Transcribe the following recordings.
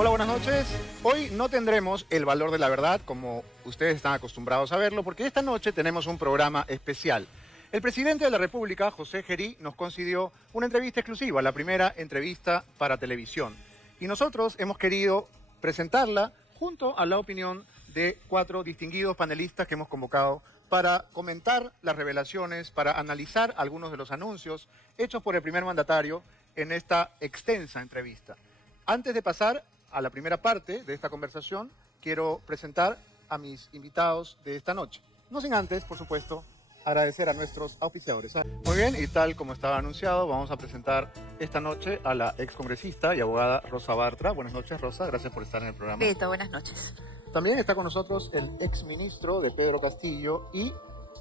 Hola, buenas noches. Hoy no tendremos el valor de la verdad, como ustedes están acostumbrados a verlo, porque esta noche tenemos un programa especial. El presidente de la República, José Gerí, nos concedió una entrevista exclusiva, la primera entrevista para televisión. Y nosotros hemos querido presentarla junto a la opinión de 4 distinguidos panelistas que hemos convocado para comentar las revelaciones, para analizar algunos de los anuncios hechos por el primer mandatario en esta extensa entrevista. Antes de pasar a la primera parte de esta conversación, quiero presentar a mis invitados de esta noche. No sin antes, por supuesto, agradecer a nuestros auspiciadores. Muy bien, y tal como estaba anunciado, vamos a presentar esta noche a la excongresista y abogada Rosa Bartra. Buenas noches, Rosa, gracias por estar en el programa. Beto, buenas noches. También está con nosotros el exministro de Pedro Castillo y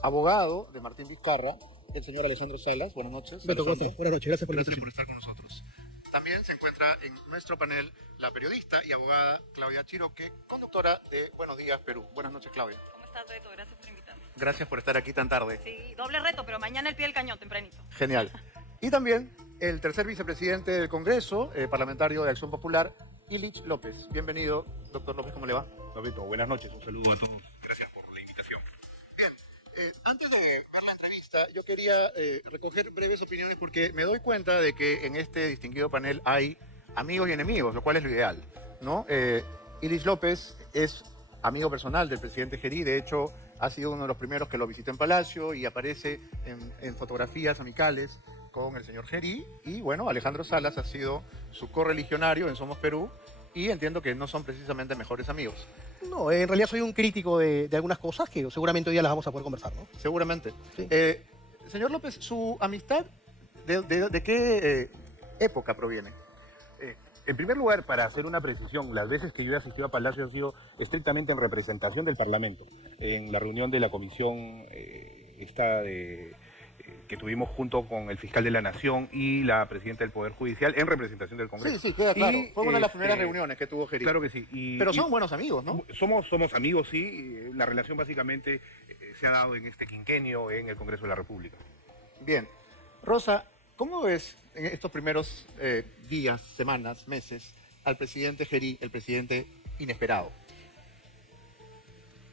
abogado de Martín Vizcarra, el señor Alejandro Salas. Buenas noches. Beto, buenas noches, gracias por estar con nosotros. También se encuentra en nuestro panel la periodista y abogada Claudia Chiroque, conductora de Buenos Días Perú. Buenas noches, Claudia. ¿Cómo estás, Beto? Gracias por invitarme. Gracias por estar aquí tan tarde. Sí, doble reto, pero mañana el pie del cañón, tempranito. Genial. Y también el tercer vicepresidente del Congreso, parlamentario de Acción Popular, Illich López. Bienvenido, doctor López, ¿cómo le va? Beto, buenas noches, un saludo a todos. Gracias por la invitación. Bien, antes de ver la entrevista, yo quería recoger breves opiniones porque me doy cuenta de que en este distinguido panel hay amigos y enemigos, lo cual es lo ideal, ¿no? Illich López es amigo personal del presidente Gerí, de hecho ha sido uno de los primeros que lo visitó en Palacio y aparece en fotografías amicales con el señor Gerí, y bueno, Alejandro Salas ha sido su correligionario en Somos Perú, y entiendo que no son precisamente mejores amigos. No, en realidad soy un crítico de algunas cosas que seguramente hoy día las vamos a poder conversar, ¿no? Seguramente. Sí. Señor López, ¿su amistad de qué época proviene? En primer lugar, para hacer una precisión, las veces que yo he asistido a Palacio han sido estrictamente en representación del Parlamento. En la reunión de la comisión que tuvimos junto con el fiscal de la Nación y la presidenta del Poder Judicial en representación del Congreso. Sí, queda claro. Y, fue una de las primeras reuniones que tuvo Gerí. Claro que sí. Pero son buenos amigos, ¿no? Somos amigos, sí. La relación básicamente se ha dado en este quinquenio en el Congreso de la República. Bien. Rosa, ¿cómo ves en estos primeros días, semanas, meses al presidente Gerí, el presidente inesperado?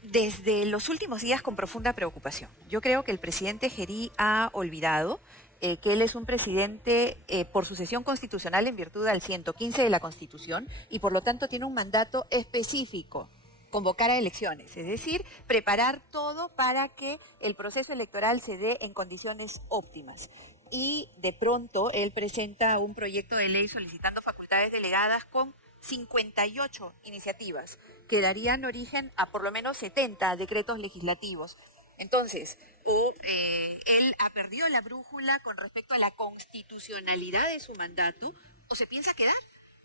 Desde los últimos días con profunda preocupación. Yo creo que el presidente Gerí ha olvidado que él es un presidente por sucesión constitucional en virtud del 115 de la Constitución y por lo tanto tiene un mandato específico, convocar a elecciones, es decir, preparar todo para que el proceso electoral se dé en condiciones óptimas. Y de pronto él presenta un proyecto de ley solicitando facultades delegadas con 58 iniciativas que darían origen a por lo menos 70 decretos legislativos. Entonces, él ha perdido la brújula con respecto a la constitucionalidad de su mandato, o se piensa quedar.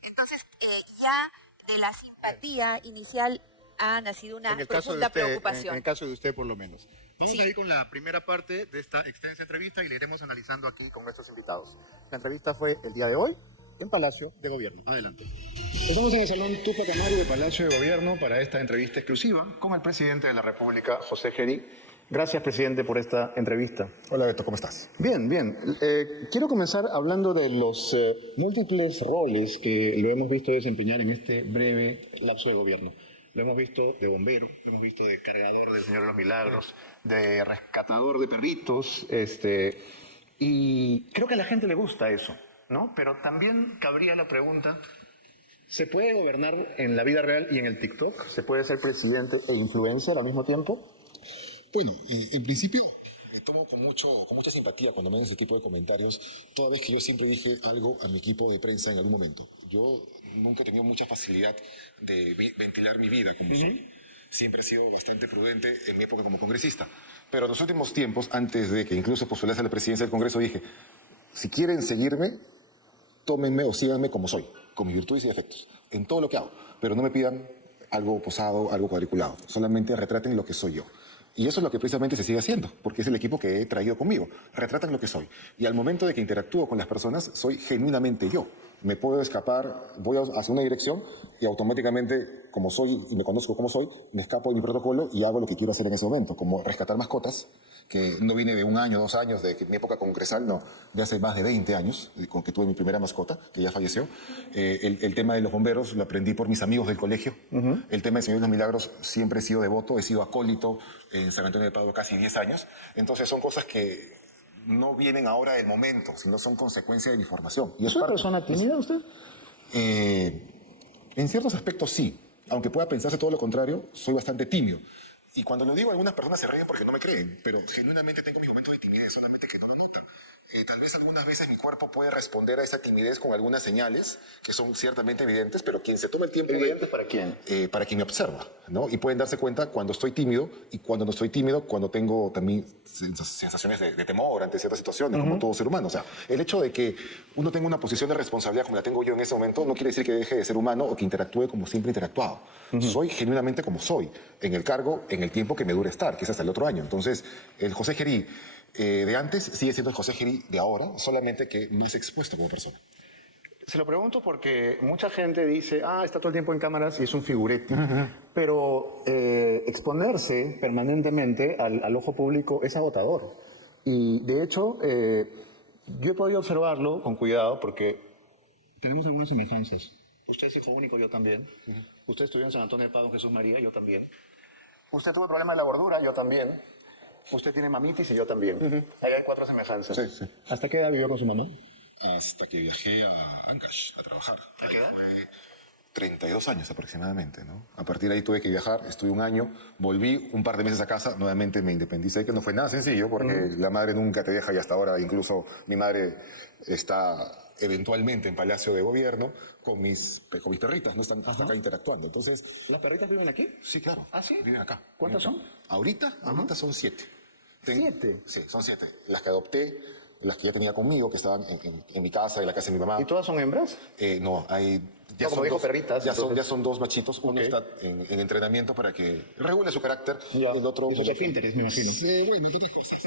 Entonces, ya de la simpatía inicial ha nacido una profunda preocupación. En el caso de usted, por lo menos. Vamos Sí. a ir con la primera parte de esta extensa entrevista y la iremos analizando aquí con nuestros invitados. La entrevista fue el día de hoy en Palacio de Gobierno. Adelante. Estamos en el Salón Tupac Amaru de Palacio de Gobierno para esta entrevista exclusiva con el presidente de la República, José Gerí. Gracias, presidente, por esta entrevista. Hola Beto, ¿cómo estás? Bien. Quiero comenzar hablando de los múltiples roles que lo hemos visto desempeñar en este breve lapso de gobierno. Lo hemos visto de bombero, lo hemos visto de cargador del Señor de los Milagros, de rescatador de perritos, y creo que a la gente le gusta eso, ¿no? Pero también cabría la pregunta, ¿se puede gobernar en la vida real y en el TikTok? ¿Se puede ser presidente e influencer al mismo tiempo? Bueno, en principio me tomo con mucha simpatía cuando me hacen ese tipo de comentarios, toda vez que yo siempre dije algo a mi equipo de prensa en algún momento. Yo nunca he tenido mucha facilidad de ventilar mi vida como soy. Siempre he sido bastante prudente en mi época como congresista. Pero en los últimos tiempos, antes de que incluso postulase a la presidencia del Congreso, dije, si quieren seguirme, tómenme o síganme como soy, con mis virtudes y defectos, en todo lo que hago. Pero no me pidan algo posado, algo cuadriculado. Solamente retraten lo que soy yo. Y eso es lo que precisamente se sigue haciendo, porque es el equipo que he traído conmigo. Retratan lo que soy. Y al momento de que interactúo con las personas, soy genuinamente yo. me puedo escapar, voy hacia una dirección y automáticamente, como soy y me conozco como soy, me escapo de mi protocolo y hago lo que quiero hacer en ese momento, como rescatar mascotas, que no viene de 1 año, 2 años, de mi época congresal, no, de hace más de 20 años, con que tuve mi primera mascota, que ya falleció. El tema de los bomberos lo aprendí por mis amigos del colegio. El tema del Señor de los Milagros siempre he sido devoto, he sido acólito en San Antonio de Padua casi 10 años. Entonces son cosas que no vienen ahora del momento, sino son consecuencia de mi formación. ¿Es una persona tímida usted? En ciertos aspectos sí, aunque pueda pensarse todo lo contrario, soy bastante tímido. Y cuando lo digo, algunas personas se ríen porque no me creen, pero genuinamente tengo mis momentos de timidez, solamente que no lo notan. Tal vez algunas veces mi cuerpo puede responder a esa timidez con algunas señales que son ciertamente evidentes, pero quien se toma el tiempo... ¿Evidentes para quién? Para quien me observa, ¿no? Y pueden darse cuenta cuando estoy tímido y cuando no estoy tímido, cuando tengo también sensaciones de temor ante ciertas situaciones, como todo ser humano. O sea, el hecho de que uno tenga una posición de responsabilidad como la tengo yo en ese momento no quiere decir que deje de ser humano o que interactúe como siempre he interactuado. Soy genuinamente como soy, en el cargo, en el tiempo que me dure estar, que es hasta el otro año. Entonces, el José Gerí de antes sigue siendo el José Gerí de ahora, solamente que más expuesto como persona. Se lo pregunto porque mucha gente dice, está todo el tiempo en cámaras y es un figurete. Pero exponerse permanentemente al ojo público es agotador. Y de hecho, yo he podido observarlo con cuidado porque tenemos algunas semejanzas. Usted es hijo único, yo también. Usted estudió en San Antonio de Padua, Jesús María, yo también. Usted tuvo problemas de la gordura, yo también. Usted tiene mamitis y yo también. Ahí hay 4 semejanzas. Sí, sí. ¿Hasta qué edad vivió con su mamá? Hasta que viajé a Ancash a trabajar. ¿A qué edad? Fue 32 años aproximadamente, ¿no? A partir de ahí tuve que viajar, estuve 1 año, volví un par de meses a casa, nuevamente me independicé, que no fue nada sencillo, porque la madre nunca te deja y hasta ahora incluso mi madre está eventualmente en Palacio de Gobierno con mis perritas, no están hasta acá interactuando. Entonces, ¿Las perritas viven aquí? sí, claro. ¿Ah, sí? Viven acá. ¿Cuántas Viven acá. Ahorita son 7. 7. Sí, son 7. Las que adopté, las que ya tenía conmigo, que estaban en mi casa, en la casa de mi mamá. ¿Y todas son hembras? No, hay... No, como dijo perritas, ya entonces. son 2 machitos. Uno está en entrenamiento para que regule su carácter. Ya. El otro... Eso es Pinterest, me imagino. Sí, bueno, y otras cosas.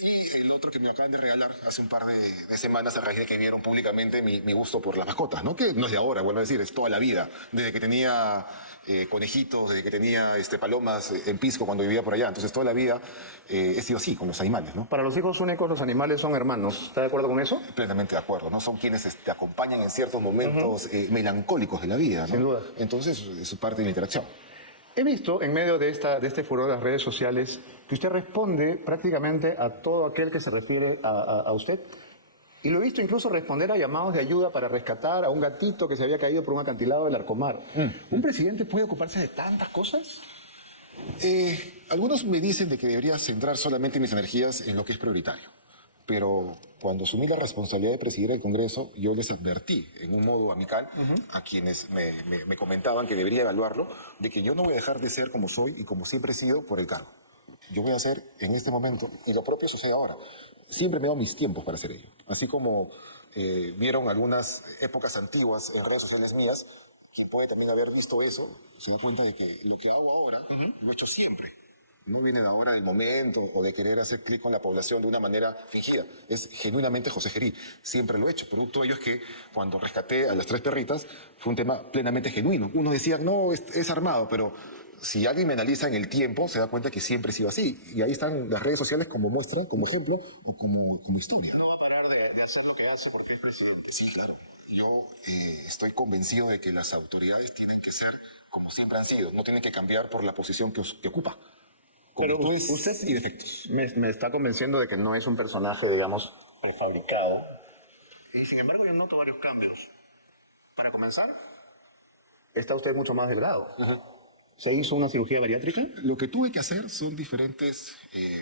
Y el otro que me acaban de regalar hace un par de semanas a raíz de que vieron públicamente mi gusto por las mascotas, ¿no? Que no es de ahora, vuelvo a decir, es toda la vida. Desde que tenía conejitos, desde que tenía palomas en Pisco cuando vivía por allá. Entonces toda la vida he sido así con los animales, ¿no? Para los hijos únicos, los animales son hermanos. ¿Está de acuerdo con eso? Plenamente de acuerdo, ¿no? Son quienes te acompañan en ciertos momentos melancólicos de la vida, ¿no? Sin duda. Entonces es parte de la interacción. He visto en medio de este furor de las redes sociales que usted responde prácticamente a todo aquel que se refiere a usted. Y lo he visto incluso responder a llamados de ayuda para rescatar a un gatito que se había caído por un acantilado del Arcomar. ¿Un presidente puede ocuparse de tantas cosas? Algunos me dicen de que debería centrar solamente mis energías en lo que es prioritario. Pero cuando asumí la responsabilidad de presidir el Congreso, yo les advertí en un modo amical a quienes me comentaban que debería evaluarlo, de que yo no voy a dejar de ser como soy y como siempre he sido por el cargo. Yo voy a hacer en este momento, y lo propio sucede ahora, siempre me he dado mis tiempos para hacer ello. Así como vieron algunas épocas antiguas en redes sociales mías, quien puede también haber visto eso, se da cuenta de que lo que hago ahora lo he hecho siempre. No viene de ahora del momento o de querer hacer clic con la población de una manera fingida. Es genuinamente José Gerí. Siempre lo he hecho. Producto de ello es que cuando rescaté a las 3 perritas fue un tema plenamente genuino. Uno decía, no, es armado, pero si alguien me analiza en el tiempo se da cuenta que siempre he sido así. Y ahí están las redes sociales como muestra, como ejemplo o como historia. No va a parar de hacer lo que hace porque es presidente. Sí, claro. Yo estoy convencido de que las autoridades tienen que ser como siempre han sido. No tienen que cambiar por la posición que ocupa. Pero virtudes usted y defectos. me está convenciendo de que no es un personaje, digamos, prefabricado. Y sin embargo yo noto varios cambios. Para comenzar, está usted mucho más delgado. ¿Se hizo una cirugía bariátrica? Lo que tuve que hacer son diferentes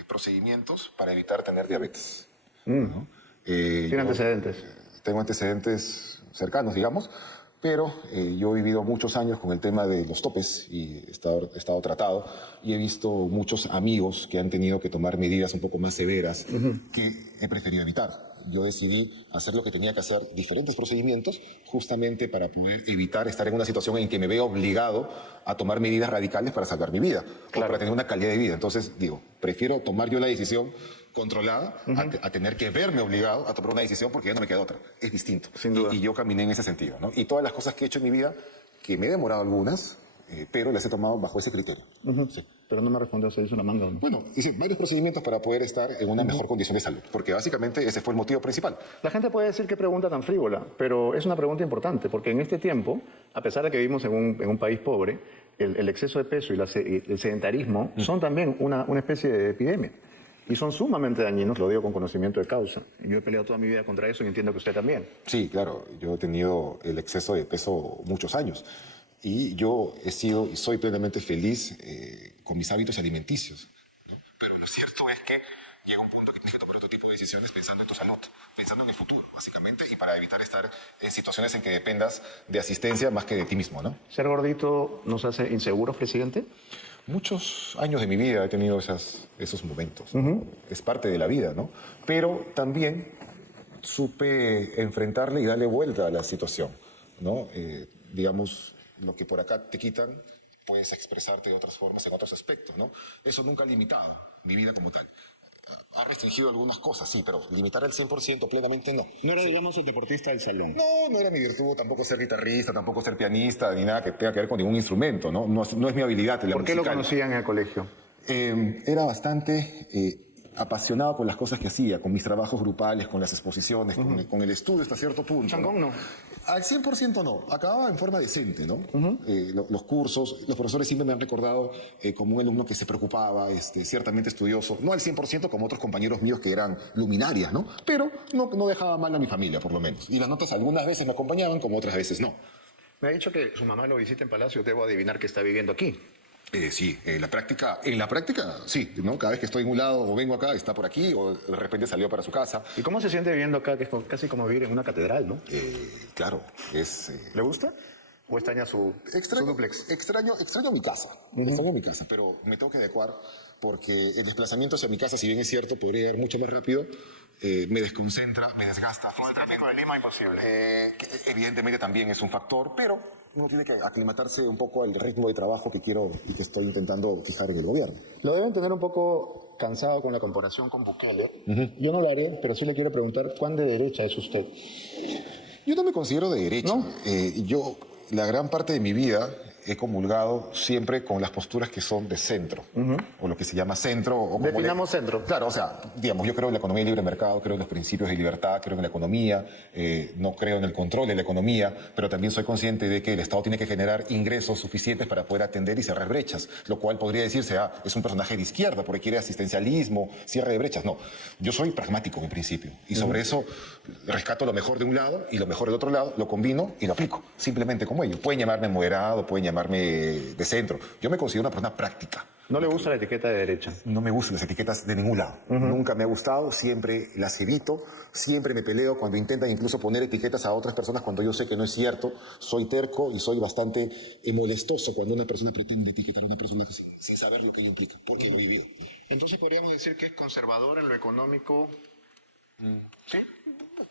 procedimientos para evitar tener diabetes. ¿Tiene antecedentes? Tengo antecedentes cercanos, digamos, pero yo he vivido muchos años con el tema de los topes y he estado tratado y he visto muchos amigos que han tenido que tomar medidas un poco más severas que he preferido evitar. yo decidí hacer lo que tenía que hacer, diferentes procedimientos, justamente para poder evitar estar en una situación en que me veo obligado a tomar medidas radicales para salvar mi vida, o para tener una calidad de vida. Entonces, digo, prefiero tomar yo la decisión controlada a tener que verme obligado a tomar una decisión porque ya no me queda otra. Es distinto. Sin duda. Y yo caminé en ese sentido, ¿no? Y todas las cosas que he hecho en mi vida, que me he demorado algunas, pero las he tomado bajo ese criterio. Sí. Pero no me respondió si hizo una manga o no. Bueno, hice varios procedimientos para poder estar en una mejor condición de salud, porque básicamente ese fue el motivo principal. La gente puede decir qué pregunta tan frívola, pero es una pregunta importante, porque en este tiempo, a pesar de que vivimos en un país pobre, el exceso de peso y el sedentarismo son también una especie de epidemia. Y son sumamente dañinos, lo digo con conocimiento de causa. Yo he peleado toda mi vida contra eso y entiendo que usted también. Sí, claro, yo he tenido el exceso de peso muchos años. Y yo he sido y soy plenamente feliz con mis hábitos alimenticios, ¿no? Pero lo cierto es que llega un punto que tienes que tomar otro tipo de decisiones pensando en tu salud, pensando en el futuro, básicamente, y para evitar estar en situaciones en que dependas de asistencia más que de ti mismo, ¿no? ¿Ser gordito nos hace inseguros, presidente? Muchos años de mi vida he tenido esos momentos, ¿no? Es parte de la vida, ¿no? Pero también supe enfrentarle y darle vuelta a la situación, ¿no? Digamos, lo que por acá te quitan, puedes expresarte de otras formas en otros aspectos, ¿no? Eso nunca ha limitado mi vida como tal. Ha restringido algunas cosas, sí, pero limitar al 100% plenamente no. No era, digamos, el deportista del salón. No, no era mi virtud tampoco ser guitarrista, tampoco ser pianista, ni nada que tenga que ver con ningún instrumento, ¿no? No es mi habilidad en la ¿Por qué lo musical. conocían en el colegio? Era bastante apasionado con las cosas que hacía, con mis trabajos grupales, con las exposiciones, con el estudio hasta cierto punto. ¿Changón no? Al 100% no, acababa en forma decente, ¿no? Los cursos, los profesores siempre me han recordado como un alumno que se preocupaba, ciertamente estudioso, no al 100% como otros compañeros míos que eran luminarias, ¿no? Pero no dejaba mal a mi familia, por lo menos. Y las notas algunas veces me acompañaban, como otras veces no. Me ha dicho que su mamá lo visita en Palacio, debo adivinar que está viviendo aquí. Sí, en la práctica, sí, ¿no? Cada vez que estoy en un lado o vengo acá, está por aquí, o de repente salió para su casa. ¿Y cómo se siente viviendo acá, que es casi como vivir en una catedral, ¿no? Claro, es... ¿Le gusta? ¿O extraña su duplex? Extraño mi casa, extraño mi casa, pero me tengo que adecuar porque el desplazamiento hacia mi casa, si bien es cierto, podría ir mucho más rápido, me desconcentra, me desgasta. Con el tráfico de Lima imposible. Que evidentemente también es un factor, pero uno tiene que aclimatarse un poco al ritmo de trabajo que quiero y que estoy intentando fijar en el gobierno. Lo deben tener un poco cansado con la comparación con Bukele. Yo no lo haré, pero sí le quiero preguntar, ¿cuán de derecha es usted? Yo no me considero de derecha. ¿No? Yo, la gran parte de mi vida, he comulgado siempre con las posturas que son de centro, o lo que se llama centro. O como Definamos centro. Claro, o sea, digamos, yo creo en la economía de libre mercado, creo en los principios de libertad, creo en la economía, no creo en el control de la economía, pero también soy consciente de que el Estado tiene que generar ingresos suficientes para poder atender y cerrar brechas, lo cual podría decirse, es un personaje de izquierda porque quiere asistencialismo, cierre de brechas. No, yo soy pragmático en principio, y sobre eso rescato lo mejor de un lado y lo mejor del otro lado, lo combino y lo aplico, simplemente como ellos. Pueden llamarme moderado, pueden llamarme de centro. Yo me considero una persona práctica. ¿No le gusta la etiqueta de derecha? No me gustan las etiquetas de ningún lado. Nunca me ha gustado, siempre las evito, siempre me peleo cuando intentan incluso poner etiquetas a otras personas cuando yo sé que no es cierto. Soy terco y soy bastante molestoso cuando una persona pretende etiquetar a una persona sin saber lo que ella implica, porque lo he vivido. Entonces podríamos decir que es conservador en lo económico. ¿Sí?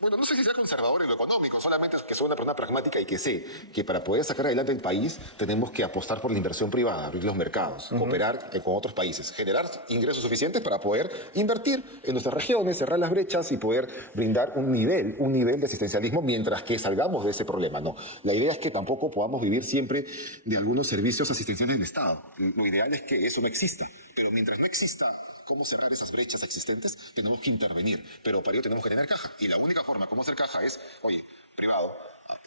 Bueno, no sé si sea conservador en lo económico, solamente es que soy una persona pragmática y que sé que para poder sacar adelante el país tenemos que apostar por la inversión privada, abrir los mercados, cooperar con otros países, generar ingresos suficientes para poder invertir en nuestras regiones, cerrar las brechas y poder brindar un nivel de asistencialismo mientras que salgamos de ese problema. No, la idea es que tampoco podamos vivir siempre de algunos servicios asistenciales del Estado. Lo ideal es que eso no exista, pero mientras no exista cómo cerrar esas brechas existentes, tenemos que intervenir. Pero para ello tenemos que tener caja. Y la única forma como hacer caja es, oye, privado,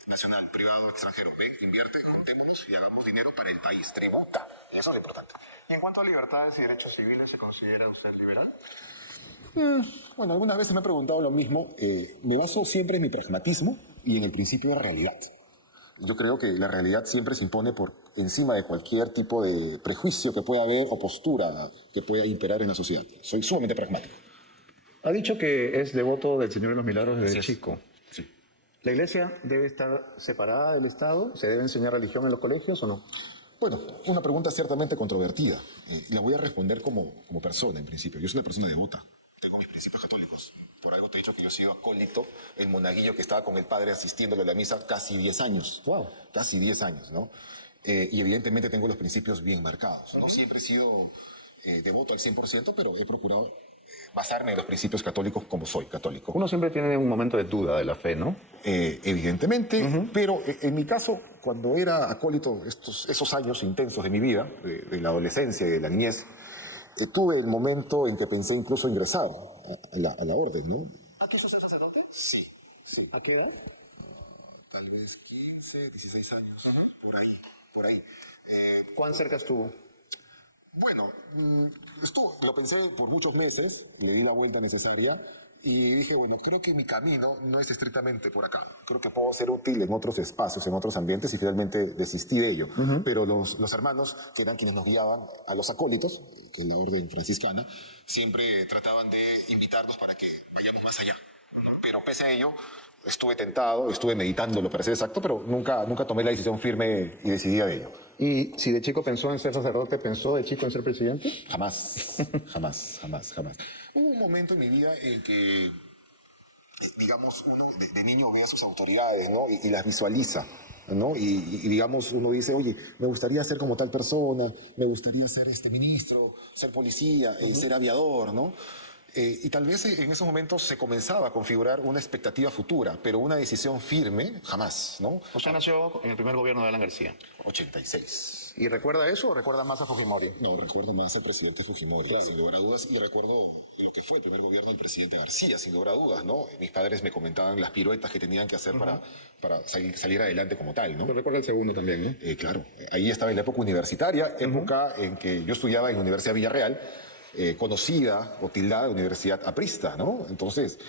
nacional, privado, extranjero, ven, invierte, juntémonos y hagamos dinero para el país, tributa. Eso es lo importante. Y en cuanto a libertades y derechos civiles, ¿se considera usted liberal? Bueno, algunas veces me he preguntado lo mismo. Me baso siempre en mi pragmatismo y en el principio de realidad. Yo creo que la realidad siempre se impone por encima de cualquier tipo de prejuicio que pueda haber o postura que pueda imperar en la sociedad. Soy sumamente pragmático. Ha dicho que es devoto del Señor de los Milagros desde chico. Sí. ¿La iglesia debe estar separada del Estado? ¿Se debe enseñar religión en los colegios o no? Bueno, una pregunta ciertamente controvertida. La voy a responder como persona, en principio. Yo soy una persona devota. Tengo mis principios católicos. Por algo te he dicho que yo he sido acólito, el monaguillo que estaba con el padre asistiéndole a la misa casi 10 años. Wow. Casi 10 años, ¿no? Y evidentemente tengo los principios bien marcados. No siempre he sido devoto al 100%, pero he procurado basarme en los principios católicos como soy católico. Uno siempre tiene un momento de duda de la fe, ¿no? Evidentemente, pero en mi caso, cuando era acólito, esos años intensos de mi vida, de la adolescencia y de la niñez, tuve el momento en que pensé incluso ingresar a la orden, ¿no? ¿Ah, tú sos sacerdote? Sí, sí. ¿A qué edad? Tal vez 15, 16 años, por ahí. ¿Cuán cerca estuvo? Bueno, lo pensé por muchos meses, le di la vuelta necesaria y dije, bueno, creo que mi camino no es estrictamente por acá. Creo que puedo ser útil en otros espacios, en otros ambientes y finalmente desistí de ello. Pero los hermanos, que eran quienes nos guiaban, a los acólitos, que es la orden franciscana, siempre trataban de invitarnos para que vayamos más allá. Pero pese a ello, estuve tentado, estuve meditándolo para ser exacto, pero nunca tomé la decisión firme y decidida de ello. ¿Y si de chico pensó en ser sacerdote, pensó de chico en ser presidente? Jamás. Hubo un momento en mi vida en que, digamos, uno de niño ve a sus autoridades, ¿no? Y las visualiza, ¿no? Y, digamos, uno dice, oye, me gustaría ser como tal persona, me gustaría ser ministro, ser policía, ser aviador, ¿no? Y tal vez en esos momentos se comenzaba a configurar una expectativa futura, pero una decisión firme, jamás, ¿no? Usted nació en el primer gobierno de Alan García. 86. ¿Y recuerda eso o recuerda más a Fujimori? No, recuerdo más al presidente Fujimori, sin lugar a dudas, y recuerdo lo que fue el primer gobierno del presidente García, sin lugar a dudas, ¿no? Mis padres me comentaban las piruetas que tenían que hacer para salir adelante como tal, ¿no? Pero recuerda el segundo también, ¿no? Claro, ahí estaba en la época universitaria, época en que yo estudiaba en la Universidad Villarreal, conocida o tildada de universidad aprista, ¿no? Entonces,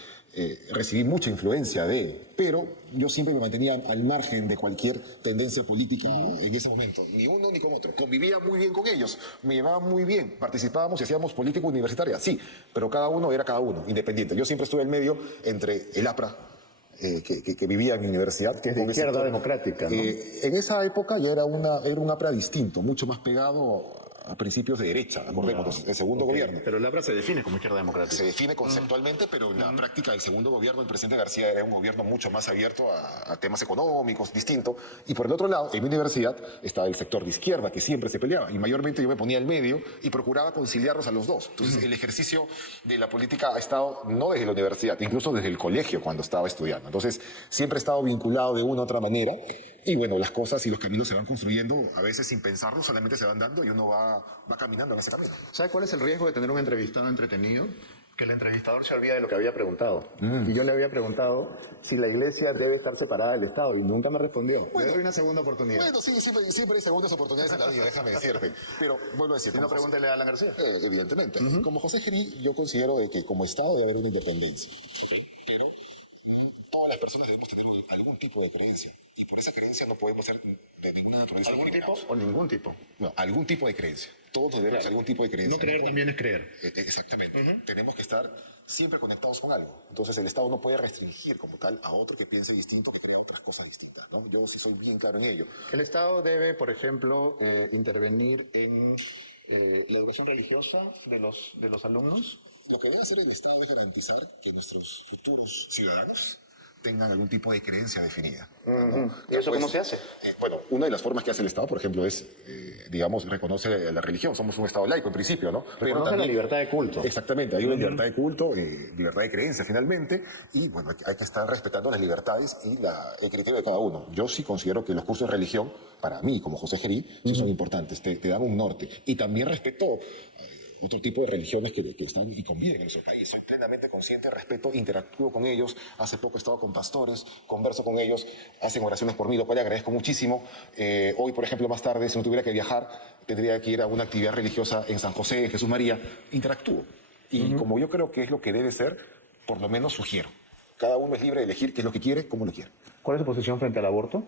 recibí mucha influencia de él, pero yo siempre me mantenía al margen de cualquier tendencia política en ese momento, ni uno ni con otro. Convivía muy bien con ellos, me llevaba muy bien, participábamos y hacíamos política universitaria, sí, pero cada uno era cada uno, independiente. Yo siempre estuve en medio entre el APRA, que vivía en mi universidad. Que es de izquierda democrática, ¿no? En esa época ya era un APRA distinto, mucho más pegado a principios de derecha, acordémonos, el segundo gobierno. Pero el APRA se define como izquierda democrática. Se define conceptualmente, pero en la práctica del segundo gobierno, el presidente García era un gobierno mucho más abierto a temas económicos, distinto. Y por el otro lado, en mi universidad estaba el sector de izquierda, que siempre se peleaba. Y mayormente yo me ponía al medio y procuraba conciliarlos a los dos. Entonces, el ejercicio de la política ha estado no desde la universidad, incluso desde el colegio cuando estaba estudiando. Entonces, siempre he estado vinculado de una u otra manera. Y bueno, las cosas y los caminos se van construyendo, a veces sin pensarlo, solamente se van dando y uno va caminando en ese camino. ¿Sabe cuál es el riesgo de tener un entrevistado entretenido? Que el entrevistador se olvida de lo que había preguntado. Y yo le había preguntado si la iglesia debe estar separada del Estado y nunca me respondió. Le doy una segunda oportunidad. Bueno, sí, siempre hay segundas oportunidades en la vida, déjame decirte. Pero vuelvo a decir. Si no, pregúntele a Alan García. Evidentemente. Como José Gerí, yo considero de que como Estado debe haber una independencia. Pero todas las personas debemos tener algún tipo de creencia. Y por esa creencia no podemos ser de ninguna naturaleza. ¿Algún tipo o ningún tipo? No, algún tipo de creencia. Todos tenemos algún tipo de creencia. No creer también es creer. Exactamente. Tenemos que estar siempre conectados con algo. Entonces el Estado no puede restringir como tal a otro que piense distinto, que crea otras cosas distintas, ¿no? Yo sí soy bien claro en ello. El Estado debe, por ejemplo, intervenir en la educación religiosa de los alumnos. Lo que debe hacer el Estado es garantizar que nuestros futuros ciudadanos tengan algún tipo de creencia definida. ¿Y eso cómo se hace? Bueno, una de las formas que hace el Estado, por ejemplo, es, digamos, reconoce la religión. Somos un Estado laico, en principio, ¿no? Reconoce la libertad de culto. Exactamente, hay una libertad de culto, libertad de creencia, finalmente, y, bueno, hay que estar respetando las libertades y el criterio de cada uno. Yo sí considero que los cursos de religión, para mí, como José Gerí, sí son importantes, te dan un norte. Y también respeto otro tipo de religiones que están y conviven en nuestro país. Soy plenamente consciente, respeto, interactúo con ellos. Hace poco he estado con pastores, converso con ellos, hacen oraciones por mí, lo cual agradezco muchísimo. Hoy, por ejemplo, más tarde, si no tuviera que viajar, tendría que ir a una actividad religiosa en San José, en Jesús María. Interactúo. Y como yo creo que es lo que debe ser, por lo menos sugiero. Cada uno es libre de elegir qué es lo que quiere, cómo lo quiere. ¿Cuál es su posición frente al aborto?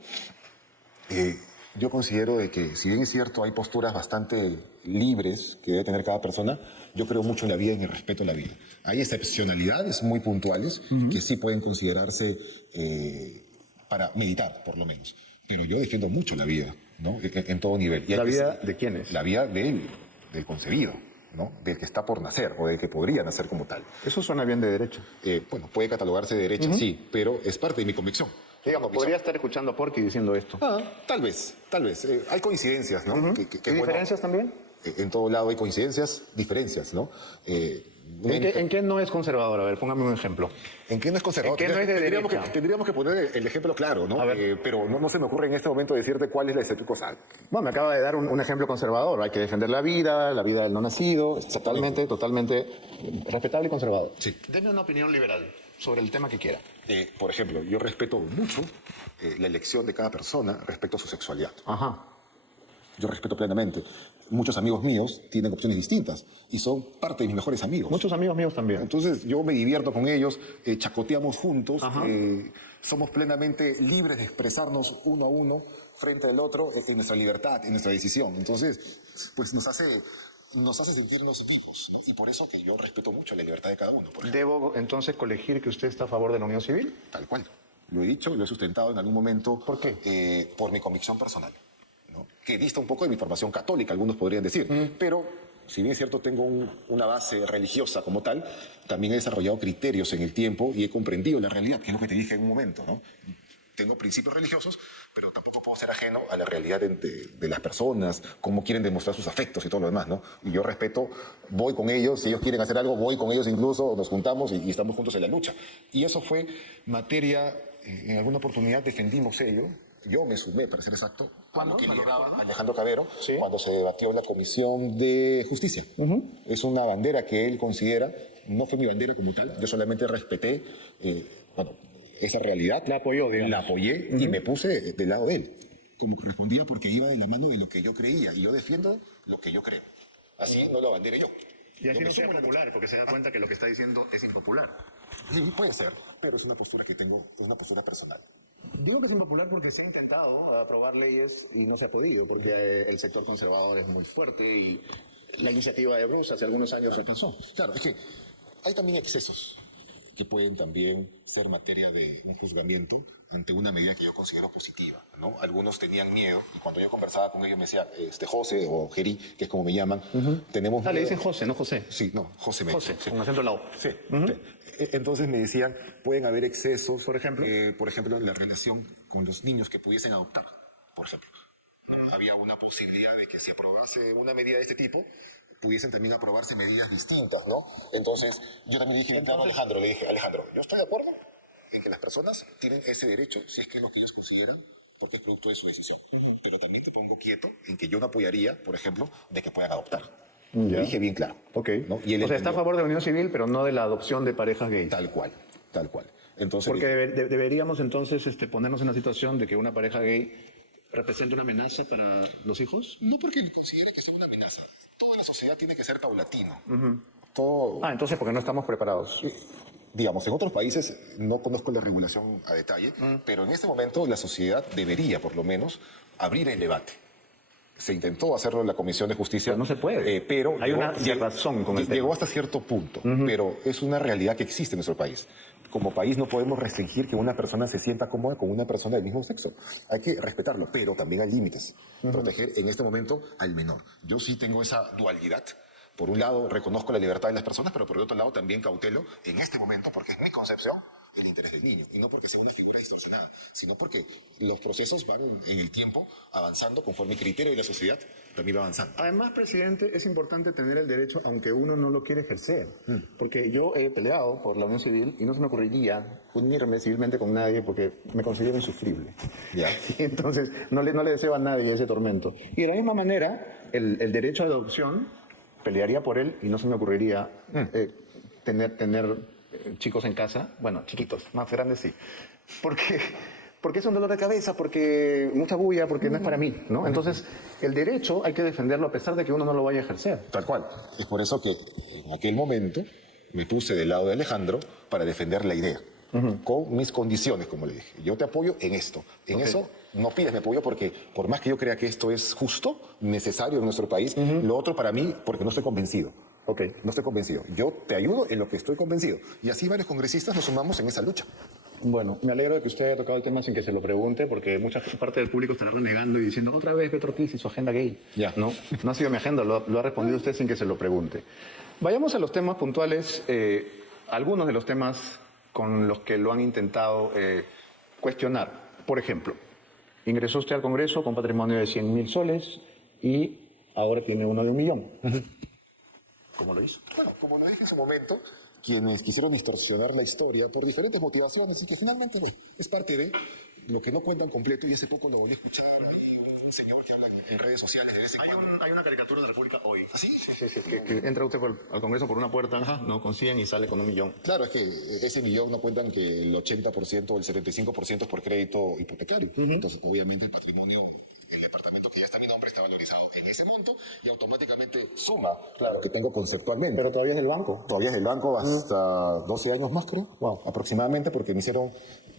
Yo considero de que, si bien es cierto, hay posturas bastante libres que debe tener cada persona, yo creo mucho en la vida y en el respeto a la vida. Hay excepcionalidades muy puntuales que sí pueden considerarse para meditar, por lo menos. Pero yo defiendo mucho la vida, ¿no? En todo nivel. Y ¿La vida de quién es? La vida del concebido. ¿no? Del que está por nacer o del que podría nacer como tal. Eso suena bien de derecha. Bueno, puede catalogarse de derecha, sí, pero es parte de mi convicción. Digamos, podría estar escuchando a Porky diciendo esto. Tal vez. Hay coincidencias, ¿no? Que, ¿Hay diferencias también? En todo lado hay coincidencias, diferencias, ¿no? ¿En qué no es conservador? A ver, póngame un ejemplo. ¿En qué no es conservador? ¿En qué no es de derecha? Tendríamos que poner el ejemplo claro, ¿no? A ver. Pero no se me ocurre en este momento decirte cuál es la cosa. Bueno, me acaba de dar un ejemplo conservador. Hay que defender la vida del no nacido. Es totalmente respetable y conservador. Sí. Deme una opinión liberal sobre el tema que quiera. Por ejemplo, yo respeto mucho la elección de cada persona respecto a su sexualidad. Ajá. Yo respeto plenamente. Muchos amigos míos tienen opciones distintas y son parte de mis mejores amigos. Muchos amigos míos también. Entonces yo me divierto con ellos, chacoteamos juntos, Ajá. somos plenamente libres de expresarnos uno a uno frente al otro en nuestra libertad, en nuestra decisión. Entonces, pues nos hace sentirnos vivos, ¿no? Y por eso que yo respeto mucho la libertad de cada uno. Por ejemplo. ¿Debo entonces colegir que usted está a favor de la unión civil? Tal cual. Lo he dicho, lo he sustentado en algún momento. ¿Por qué? Por mi convicción personal, ¿no? Que dista un poco de mi formación católica, algunos podrían decir. Pero, si bien es cierto, tengo una base religiosa como tal, también he desarrollado criterios en el tiempo y he comprendido la realidad, que es lo que te dije en un momento, ¿no? Tengo principios religiosos, pero tampoco puedo ser ajeno a la realidad de las personas, cómo quieren demostrar sus afectos y todo lo demás, ¿no? Y yo respeto, voy con ellos, si ellos quieren hacer algo, voy con ellos incluso, nos juntamos y estamos juntos en la lucha. Y eso fue materia, en alguna oportunidad defendimos ello, yo me sumé, para ser exacto, cuando que lideraba Alejandro Cabero, Sí. cuando se debatió en la Comisión de Justicia. Es una bandera que él considera, no fue mi bandera como tal, yo solamente respeté, esa realidad. La apoyó, digamos. La apoyé y me puse del lado de él, como correspondía, porque iba de la mano de lo que yo creía, y yo defiendo lo que yo creo. Así no lo abanderé yo. Y así Yo no me sea sumo a la popular, porque se da cuenta que lo que está diciendo es impopular. Sí, puede ser, pero es una postura que tengo, es una postura personal. Digo que es impopular porque se ha intentado aprobar leyes y no se ha podido, porque el sector conservador es muy fuerte y la iniciativa de Bruce hace algunos años se pasó. Claro, es que hay también excesos que pueden también ser materia de un juzgamiento ante una medida que yo considero positiva, ¿no? Algunos tenían miedo y cuando yo conversaba con ellos me decían, José o Geri, que es como me llaman, tenemos Le miedo. dicen José, no José. Sí, no, José me José, dice, sí. con acento en la O. Sí. Entonces me decían, pueden haber excesos, por ejemplo, en la relación con los niños que pudiesen adoptar, por ejemplo. Había una posibilidad de que se aprobase una medida de este tipo, pudiesen también aprobarse medidas distintas, ¿no? Entonces, yo también dije a Alejandro, le dije, Alejandro, yo estoy de acuerdo en que las personas tienen ese derecho, si es que es lo que ellos consideran, porque es producto de su decisión. Pero también te pongo quieto en que yo no apoyaría, por ejemplo, de que puedan adoptar. Lo dije bien claro. Ok. ¿no? Y él O sea, está a entendió. favor de la unión civil, pero no de la adopción de parejas gays. Tal cual, tal cual. Entonces, Porque deberíamos entonces ponernos en la situación de que una pareja gay represente una amenaza para los hijos. no porque considere que sea una amenaza. Toda la sociedad tiene que ser paulatino. Todo, Entonces porque no estamos preparados. digamos, en otros países no conozco la regulación a detalle, pero en este momento la sociedad debería, por lo menos, abrir el debate. Se intentó hacerlo en la Comisión de Justicia. Pero no se puede. Pero Hay una razón con el llegó tema. hasta cierto punto, pero es una realidad que existe en nuestro país. Como país no podemos restringir que una persona se sienta cómoda con una persona del mismo sexo. Hay que respetarlo, pero también hay límites. Proteger en este momento al menor. Yo sí tengo esa dualidad. Por un lado, reconozco la libertad de las personas, pero por el otro lado también cautelo en este momento, porque es mi concepción, el interés del niño. Y no porque sea una figura distorsionada, sino porque los procesos van en el tiempo avanzando conforme el criterio de la sociedad también va avanzando. Además, presidente, es importante tener el derecho aunque uno no lo quiere ejercer. Porque yo he peleado por la unión civil y no se me ocurriría unirme civilmente con nadie porque me considero insufrible. Ya. Y entonces no le deseo a nadie ese tormento. Y de la misma manera, el derecho a la adopción pelearía por él y no se me ocurriría tener chicos en casa, bueno, chiquitos, más grandes sí, porque es un dolor de cabeza, porque mucha bulla, porque no es para mí, ¿no? Entonces, el derecho hay que defenderlo a pesar de que uno no lo vaya a ejercer. Tal cual. Es por eso que en aquel momento me puse del lado de Alejandro para defender la idea, con mis condiciones, como le dije. Yo te apoyo en esto. En eso no pides mi apoyo porque por más que yo crea que esto es justo, necesario en nuestro país, lo otro para mí, porque no estoy convencido. No estoy convencido. Yo te ayudo en lo que estoy convencido. Y así varios congresistas nos sumamos en esa lucha. Bueno, me alegro de que usted haya tocado el tema sin que se lo pregunte, porque mucha parte del público estará renegando y diciendo otra vez Petro Ortiz y su agenda gay. Ya. No ha sido mi agenda, lo ha respondido usted sin que se lo pregunte. Vayamos a los temas puntuales, algunos de los temas con los que lo han intentado cuestionar. Por ejemplo, ingresó usted al Congreso con patrimonio de 100.000 soles y ahora tiene uno de 1 millón. ¿Cómo lo hizo? Bueno, como lo dije en ese momento, quienes quisieron distorsionar la historia por diferentes motivaciones y que finalmente bueno, es parte de lo que no cuentan completo, y hace poco lo volví a escuchar ahí un señor que habla en redes sociales de vez en cuando. Hay una caricatura de la República hoy. ¿Ah, sí? Que entra usted al Congreso por una puerta, no con 100 y sale con 1 millón. Claro, es que ese millón no cuentan que el 80% o el 75% es por crédito hipotecario. Entonces, obviamente, el patrimonio del departamento que ya está a mi nombre está valorizado en ese monto y automáticamente suma lo que tengo conceptualmente. Pero todavía es del banco. Todavía es del banco hasta 12 años más, creo. Wow. Aproximadamente, porque me hicieron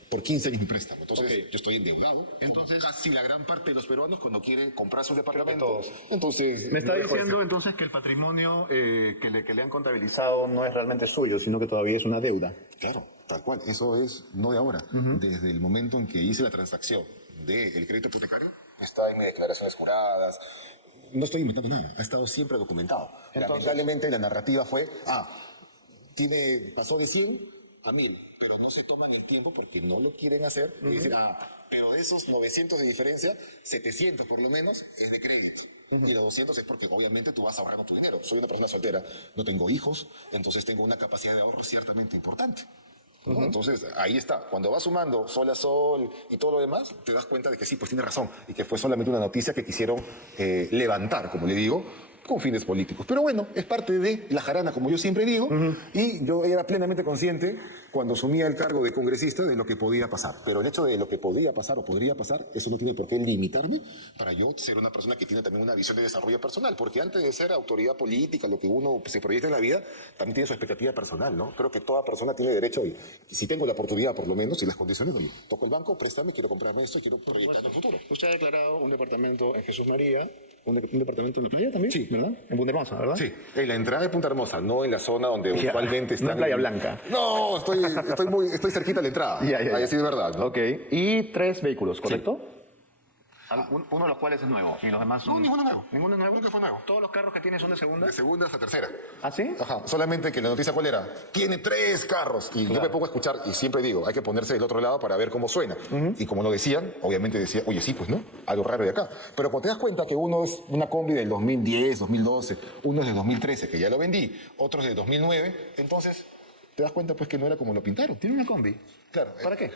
por 15 años mi préstamo. Entonces, yo estoy endeudado. Entonces, casi la gran parte de los peruanos cuando quieren comprar sus departamentos. Entonces, Me está diciendo entonces que el patrimonio que le han contabilizado no es realmente suyo, sino que todavía es una deuda. Claro, tal cual. Eso es no de ahora. Desde el momento en que hice la transacción del crédito hipotecario, está en mis declaraciones juradas. No estoy inventando nada. Ha estado siempre documentado. Lamentablemente, la narrativa fue, pasó de 100 a 1000, pero no se toman el tiempo porque no lo quieren hacer. Y dicen, pero de esos 900 de diferencia, 700 por lo menos es de crédito. Y los 200 es porque obviamente tú vas a ahorrar con tu dinero. Soy una persona soltera, no tengo hijos, entonces tengo una capacidad de ahorro ciertamente importante. Entonces, ahí está. Cuando vas sumando sol a sol y todo lo demás, te das cuenta de que sí, pues tiene razón. Y que fue solamente una noticia que quisieron levantar, como le digo, con fines políticos. Pero bueno, es parte de la jarana, como yo siempre digo, y yo era plenamente consciente cuando asumía el cargo de congresista de lo que podía pasar. Pero el hecho de lo que podía pasar o podría pasar, eso no tiene por qué limitarme para yo ser una persona que tiene también una visión de desarrollo personal, porque antes de ser autoridad política, lo que uno se proyecta en la vida, también tiene su expectativa personal, ¿no? Creo que toda persona tiene derecho, y si tengo la oportunidad por lo menos, y las condiciones, oye, toco el banco, préstame, quiero comprarme esto, quiero proyectar el futuro. Usted ha declarado un departamento en Jesús María, un departamento en la playa también, Sí. ¿verdad? En Punta Hermosa, ¿verdad? Sí, en la entrada de Punta Hermosa, no en la zona donde usualmente No están... en Playa Blanca. No, estoy cerquita de la entrada. Ya. Ahí sí es verdad, ¿no? Ok, y 3 vehículos, ¿correcto? Uno de los cuales es nuevo y los demás son... No, ninguno nuevo. ¿Ninguno nuevo? Nunca fue nuevo. ¿Todos los carros que tiene son de segunda? De segunda hasta tercera. ¿Ah, sí? Ajá, solamente que la noticia cuál era, tiene 3 carros. Y yo me pongo a escuchar y siempre digo, hay que ponerse del otro lado para ver cómo suena. Y como lo decían, obviamente decía, oye, sí, pues no, algo raro de acá. Pero cuando te das cuenta que uno es una combi del 2010, 2012, uno es del 2013, que ya lo vendí, otro es del 2009, entonces te das cuenta pues que no era como lo pintaron. ¿Tiene una combi? Claro. ¿Para qué?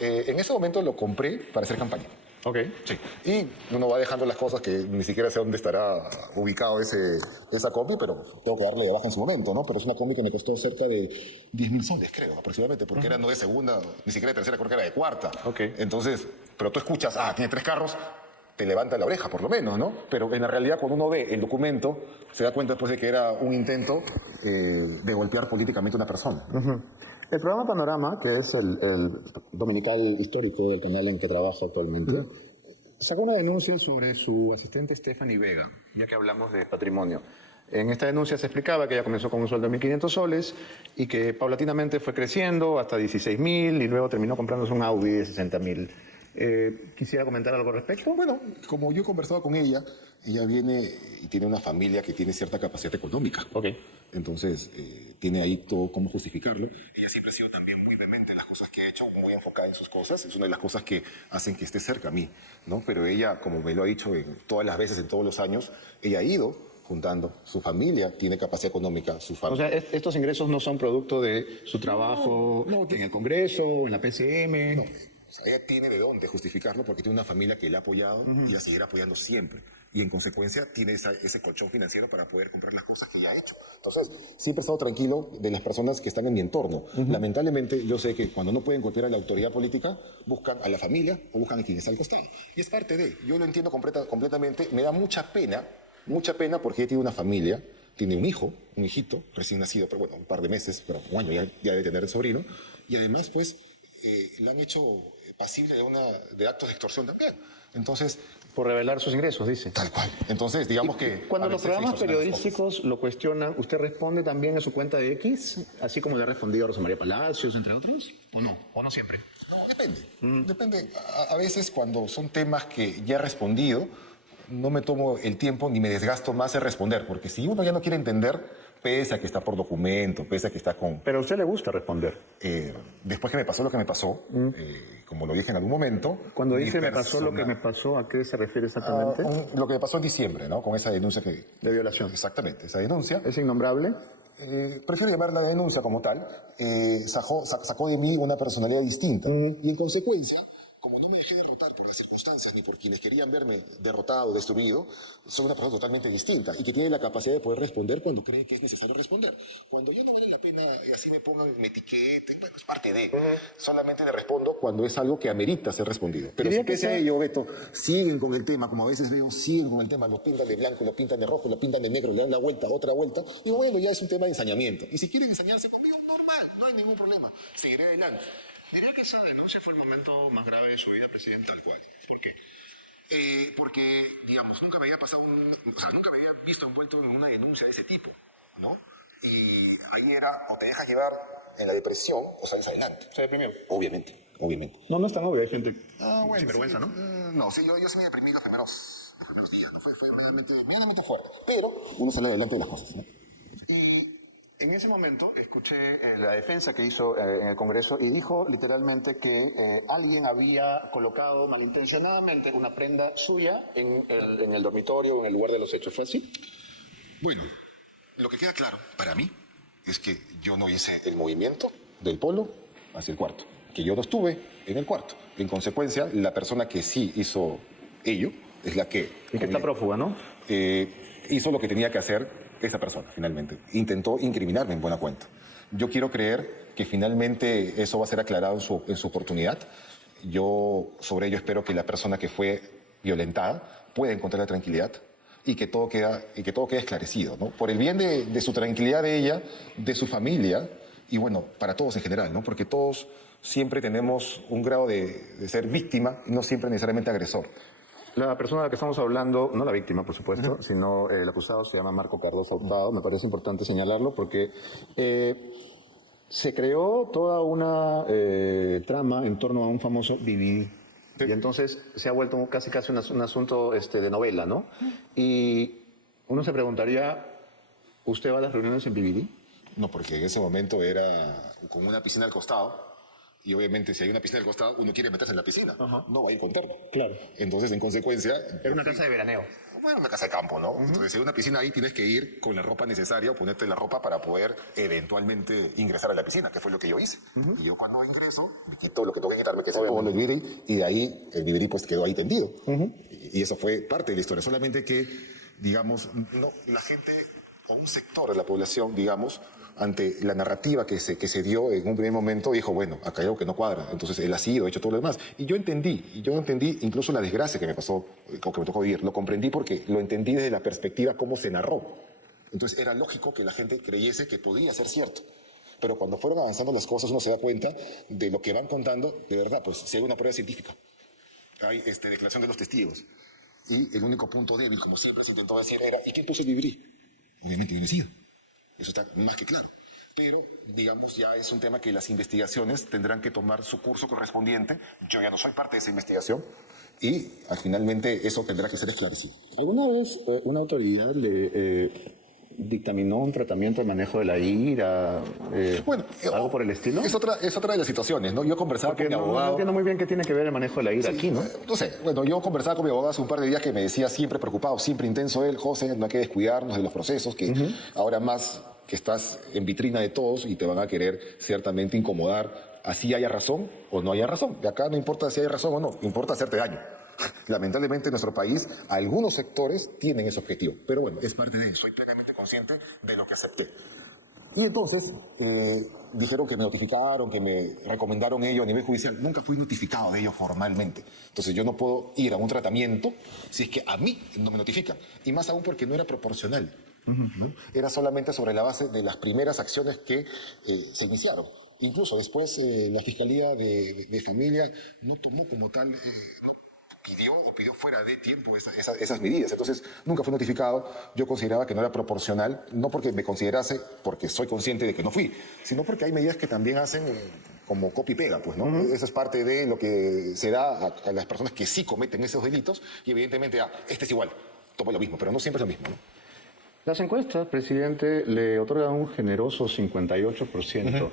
En ese momento lo compré para hacer campaña. Ok. Sí. Y uno va dejando las cosas que ni siquiera sé dónde estará ubicado esa combi, pero tengo que darle de baja en su momento, ¿no? Pero es una combi que me costó cerca de 10.000 soles, creo, aproximadamente, porque era no de segunda, ni siquiera de tercera, creo que era de cuarta. Ok. Entonces, pero tú escuchas, tiene 3 carros, te levanta la oreja, por lo menos, ¿no? Pero en la realidad, cuando uno ve el documento, se da cuenta después de que era un intento de golpear políticamente a una persona. El programa Panorama, que es el dominical histórico del canal en que trabajo actualmente, sacó una denuncia sobre su asistente Stephanie Vega, ya que hablamos de patrimonio. En esta denuncia se explicaba que ella comenzó con un sueldo de 1.500 soles y que paulatinamente fue creciendo hasta 16.000 y luego terminó comprándose un Audi de 60.000. ¿Quisiera comentar algo al respecto? Bueno, como yo he conversado con ella, ella viene y tiene una familia que tiene cierta capacidad económica. Ok. Entonces, tiene ahí todo cómo justificarlo. Ella siempre ha sido también muy vehemente en las cosas que he hecho, muy enfocada en sus cosas. Es una de las cosas que hacen que esté cerca a mí, ¿no? Pero ella, como me lo ha dicho todas las veces, en todos los años, ella ha ido juntando. Su familia tiene capacidad económica, su O familia... sea, estos ingresos no son producto de su trabajo en el Congreso, en la PCM. No, o sea, ella tiene de dónde justificarlo porque tiene una familia que le ha apoyado y la seguirá apoyando siempre. Y en consecuencia tiene ese colchón financiero para poder comprar las cosas que ya ha hecho. Entonces, siempre he estado tranquilo de las personas que están en mi entorno. Lamentablemente, yo sé que cuando no pueden golpear a la autoridad política, buscan a la familia o buscan a quien está al costado. Y es parte de, yo lo entiendo completamente, me da mucha pena porque ella tiene una familia, tiene un hijo, un hijito, recién nacido, pero bueno, un par de meses, pero un año ya debe tener el sobrino. Y además, pues, le han hecho pasible de actos de extorsión también. Entonces, Por revelar sus ingresos, dice. tal cual. Entonces, digamos que... Cuando a los veces programas extorsionan periodísticos lo cuestionan, ¿usted responde también a su cuenta de X? Así como le ha respondido a Rosa María Palacios, entre otros. ¿O no? ¿O no siempre? No, depende. Depende. A veces cuando son temas que ya he respondido, no me tomo el tiempo ni me desgasto más en responder, porque si uno ya no quiere entender, pese a que está por documento, pese a que está con... Pero a usted le gusta responder. Después que me pasó lo que me pasó, como lo dije en algún momento... Cuando mi dice me pasó lo que me persona- pasó, ¿a qué se refiere exactamente? Lo que me pasó en diciembre, ¿no? Con esa denuncia que... De violación. Exactamente, esa denuncia. ¿Es innombrable? Prefiero llamarla denuncia como tal. Sacó de mí una personalidad distinta. Y en consecuencia, como no me dejé derrotar por las circunstancias ni por quienes querían verme derrotado, destruido, soy una persona totalmente distinta y que tiene la capacidad de poder responder cuando cree que es necesario responder. Cuando ya no vale la pena, así me pongan, me etiqueten, bueno, es parte de. Solamente le respondo cuando es algo que amerita ser respondido. Pero Diría si que pese a sea- ello, Beto, siguen con el tema, como a veces veo, siguen con el tema, lo pintan de blanco, lo pintan de rojo, lo pintan de negro, le dan la vuelta, otra vuelta, y bueno, ya es un tema de ensañamiento. Y si quieren ensañarse conmigo, normal, no hay ningún problema, seguiré adelante. Diría que esa denuncia fue el momento más grave de su vida, presidente, tal cual. ¿Por qué? Porque, digamos, nunca me había pasado, nunca me había visto envuelto en una denuncia de ese tipo, ¿no? Y ahí era, o te dejas llevar en la depresión, o sales adelante. ¿Se deprimió? Obviamente, obviamente. No, no es tan obvio. Hay gente Bueno, sin vergüenza, sí, ¿no? No, sí, yo sí me deprimí los primeros días, ¿no? Fue medianamente fuerte, pero uno sale adelante de las cosas, ¿no? En ese momento escuché la defensa que hizo en el Congreso y dijo literalmente que alguien había colocado malintencionadamente una prenda suya en el dormitorio, en el lugar de los hechos. ¿Fue así? Bueno, lo que queda claro para mí es que yo no hice el movimiento del polo hacia el cuarto, que yo no estuve en el cuarto. En consecuencia, la persona que sí hizo ello es la que... Y que está prófuga, ¿no? hizo lo que tenía que hacer esa persona, finalmente. Intentó incriminarme en buena cuenta. Yo quiero creer que finalmente eso va a ser aclarado en su oportunidad. Yo sobre ello espero que la persona que fue violentada pueda encontrar la tranquilidad y que todo quede esclarecido, ¿no? Por el bien de su tranquilidad de ella, de su familia y bueno, para todos en general, ¿no? Porque todos siempre tenemos un grado de ser víctima y no siempre necesariamente agresor. La persona de la que estamos hablando, no la víctima, por supuesto, sino el acusado se llama Marco Cardoso Hurtado. Me parece importante señalarlo porque se creó toda una trama en torno a un famoso DVD. Y entonces se ha vuelto casi un asunto de novela, ¿no? Y uno se preguntaría, ¿usted va a las reuniones en DVD? No, porque en ese momento era con una piscina al costado. Y obviamente si hay una piscina al costado, uno quiere meterse en la piscina. Ajá. No va a ir con terno. Claro. Entonces, en consecuencia... Era una casa de veraneo. Bueno, una casa de campo, ¿no? Entonces, si hay una piscina ahí, tienes que ir con la ropa necesaria o ponerte la ropa para poder eventualmente ingresar a la piscina, que fue lo que yo hice. Y yo cuando ingreso, me quito lo que tengo que quitarme, que es el polo, el vidri, y de ahí el vidri pues quedó ahí tendido. Y eso fue parte de la historia. Solamente que, digamos, no, la gente o un sector de la población, digamos, ante la narrativa que se dio en un primer momento, dijo, bueno, acá hay algo que no cuadra. Entonces él ha sido, ha hecho todo lo demás. Y yo entendí incluso la desgracia que me pasó, que me tocó vivir. Lo comprendí porque lo entendí desde la perspectiva cómo se narró. Entonces era lógico que la gente creyese que podía ser cierto. Pero cuando fueron avanzando las cosas, uno se da cuenta de lo que van contando, de verdad, pues si hay una prueba científica, hay declaración de los testigos. Y el único punto débil, como siempre se intentó decir, era, ¿y quién puso el vivirí? Obviamente Vinicius. Eso está más que claro. Pero, digamos, ya es un tema que las investigaciones tendrán que tomar su curso correspondiente. Yo ya no soy parte de esa investigación y finalmente eso tendrá que ser esclarecido. ¿Alguna vez una autoridad le dictaminó un tratamiento de manejo de la ira? ¿Algo por el estilo? Es otra de las situaciones, ¿no? Yo conversaba Porque con mi no abogado. entiendo muy bien qué tiene que ver el manejo de la ira aquí, ¿no? No sé, bueno, yo conversaba con mi abogado hace un par de días que me decía siempre preocupado, siempre intenso él, José, no hay que descuidarnos de los procesos, que ahora más que estás en vitrina de todos y te van a querer ciertamente incomodar, así haya razón o no haya razón. De acá no importa si hay razón o no, importa hacerte daño. Lamentablemente en nuestro país algunos sectores tienen ese objetivo, pero bueno, es parte de eso. Soy plenamente consciente de lo que acepté. Y entonces dijeron que me notificaron, que me recomendaron ello a nivel judicial. Nunca fui notificado de ello formalmente. Entonces yo no puedo ir a un tratamiento si es que a mí no me notifican. Y más aún porque no era proporcional. ¿No? Era solamente sobre la base de las primeras acciones que se iniciaron. Incluso después la Fiscalía de Familia no tomó como tal, pidió fuera de tiempo esas medidas. Entonces, nunca fue notificado. Yo consideraba que no era proporcional, no porque me considerase, porque soy consciente de que no fui, sino porque hay medidas que también hacen como copia y pega, pues, ¿no? Eso es parte de lo que se da a las personas que sí cometen esos delitos y evidentemente, este es igual, toma lo mismo, pero no siempre es lo mismo, ¿no? Las encuestas, presidente, le otorgan un generoso 58%,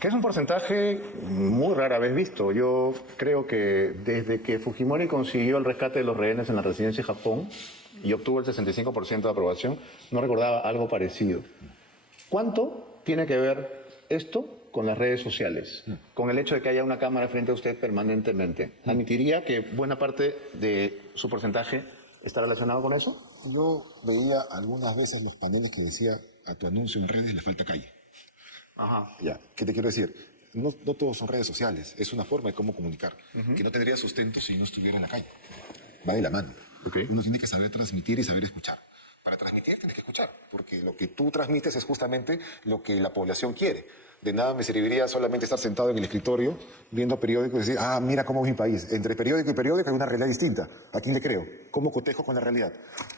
que es un porcentaje muy rara vez visto. Yo creo que desde que Fujimori consiguió el rescate de los rehenes en la residencia de Japón y obtuvo el 65% de aprobación, no recordaba algo parecido. ¿Cuánto tiene que ver esto con las redes sociales, con el hecho de que haya una cámara frente a usted permanentemente? ¿Admitiría que buena parte de su porcentaje está relacionado con eso? Yo veía algunas veces los paneles que decía a tu anuncio en redes le falta calle. Ajá. Ya, ¿qué te quiero decir? No todos son redes sociales, es una forma de cómo comunicar, que no tendría sustento si no estuviera en la calle. Va de la mano. Uno tiene que saber transmitir y saber escuchar. Para transmitir tienes que escuchar, porque lo que tú transmites es justamente lo que la población quiere. De nada me serviría solamente estar sentado en el escritorio viendo periódicos y decir, mira cómo es mi país. Entre periódico y periódico hay una realidad distinta. ¿A quién le creo? ¿Cómo cotejo con la realidad?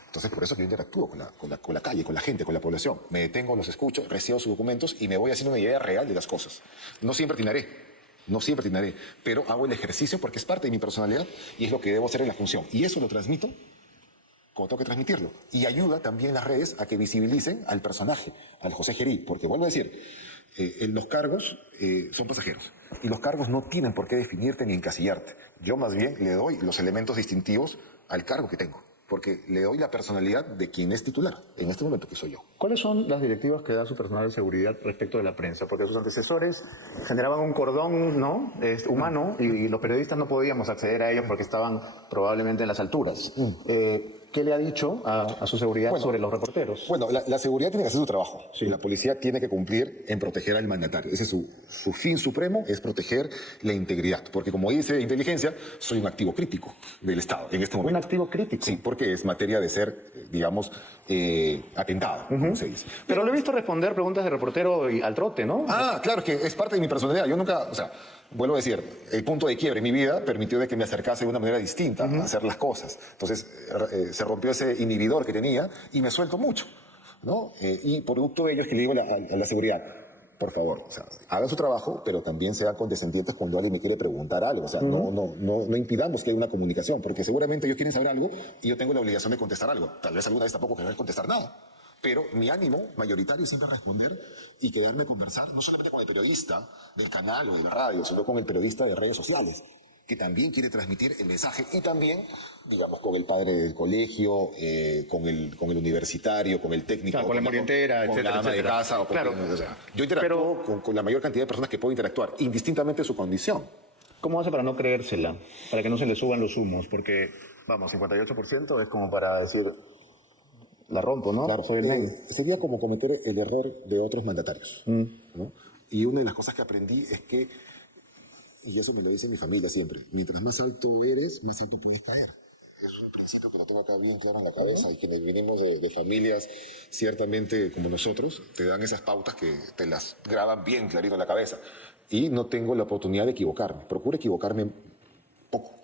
Entonces, por eso que yo interactúo con la calle, con la gente, con la población. Me detengo, los escucho, recibo sus documentos y me voy haciendo una idea real de las cosas. No siempre atinaré, pero hago el ejercicio porque es parte de mi personalidad y es lo que debo hacer en la función. Y eso lo transmito como tengo que transmitirlo. Y ayuda también las redes a que visibilicen al personaje, al José Gerí, porque vuelvo a decir, los cargos son pasajeros y los cargos no tienen por qué definirte ni encasillarte. Yo más bien le doy los elementos distintivos al cargo que tengo, porque le doy la personalidad de quien es titular, en este momento que soy yo. ¿Cuáles son las directivas que da su personal de seguridad respecto de la prensa? Porque sus antecesores generaban un cordón, ¿no?, humano y los periodistas no podíamos acceder a ellos porque estaban probablemente en las alturas. ¿Qué le ha dicho a su seguridad sobre los reporteros? Bueno, la seguridad tiene que hacer su trabajo. Sí. La policía tiene que cumplir en proteger al mandatario. Ese es su fin supremo, es proteger la integridad. Porque como dice inteligencia, soy un activo crítico del Estado en este momento. ¿Un activo crítico? Sí, porque es materia de ser, digamos, atentado, como se dice. Pero lo he visto responder preguntas de reportero al trote, ¿no? Claro, es que es parte de mi personalidad. Yo nunca, vuelvo a decir, el punto de quiebre en mi vida permitió de que me acercase de una manera distinta a hacer las cosas. Entonces, se rompió ese inhibidor que tenía y me suelto mucho, ¿no? Y producto de ello es que le digo a la seguridad, por favor, hagan su trabajo, pero también sean condescendientes cuando alguien me quiere preguntar algo. No impidamos que haya una comunicación, porque seguramente ellos quieren saber algo y yo tengo la obligación de contestar algo. Tal vez alguna vez tampoco querré contestar nada. Pero mi ánimo mayoritario es siempre responder y quedarme a conversar, no solamente con el periodista del canal o de la radio, sino con el periodista de redes sociales, que también quiere transmitir el mensaje, y también, digamos, con el padre del colegio, con el universitario, con el técnico, Claro, con la morientera, con etcétera, la ama de etcétera. casa. Claro. Yo interactúo con la mayor cantidad de personas que puedo interactuar, indistintamente de su condición. ¿Cómo hace para no creérsela? Para que no se le suban los humos, porque, vamos, 58% es como para decir, la rompo, ¿no? Claro, soy el men. sería como cometer el error de otros mandatarios, ¿no? Y una de las cosas que aprendí es que, y eso me lo dice mi familia siempre, mientras más alto eres, más alto puedes caer. Es un principio que lo tengo acá bien claro en la cabeza, y quienes venimos de familias ciertamente como nosotros, te dan esas pautas que te las graban bien clarito en la cabeza. Y no tengo la oportunidad de equivocarme. Procuro equivocarme poco.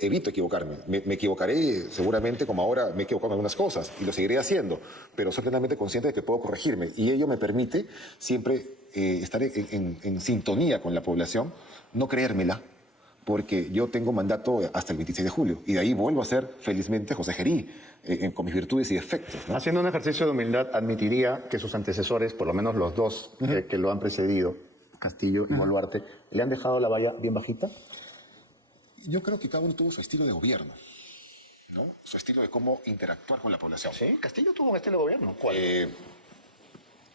Evito equivocarme. Me equivocaré seguramente, como ahora me he equivocado en algunas cosas y lo seguiré haciendo, pero soy plenamente consciente de que puedo corregirme, y ello me permite siempre estar en sintonía con la población, no creérmela, porque yo tengo mandato hasta el 26 de julio y de ahí vuelvo a ser felizmente José Gerí, con mis virtudes y defectos, ¿no? Haciendo un ejercicio de humildad, admitiría que sus antecesores, por lo menos los dos que lo han precedido, Castillo y Boluarte, ¿le han dejado la valla bien bajita? Yo creo que cada uno tuvo su estilo de gobierno, ¿no? Su estilo de cómo interactuar con la población. Sí, Castillo tuvo un estilo de gobierno. ¿Cuál?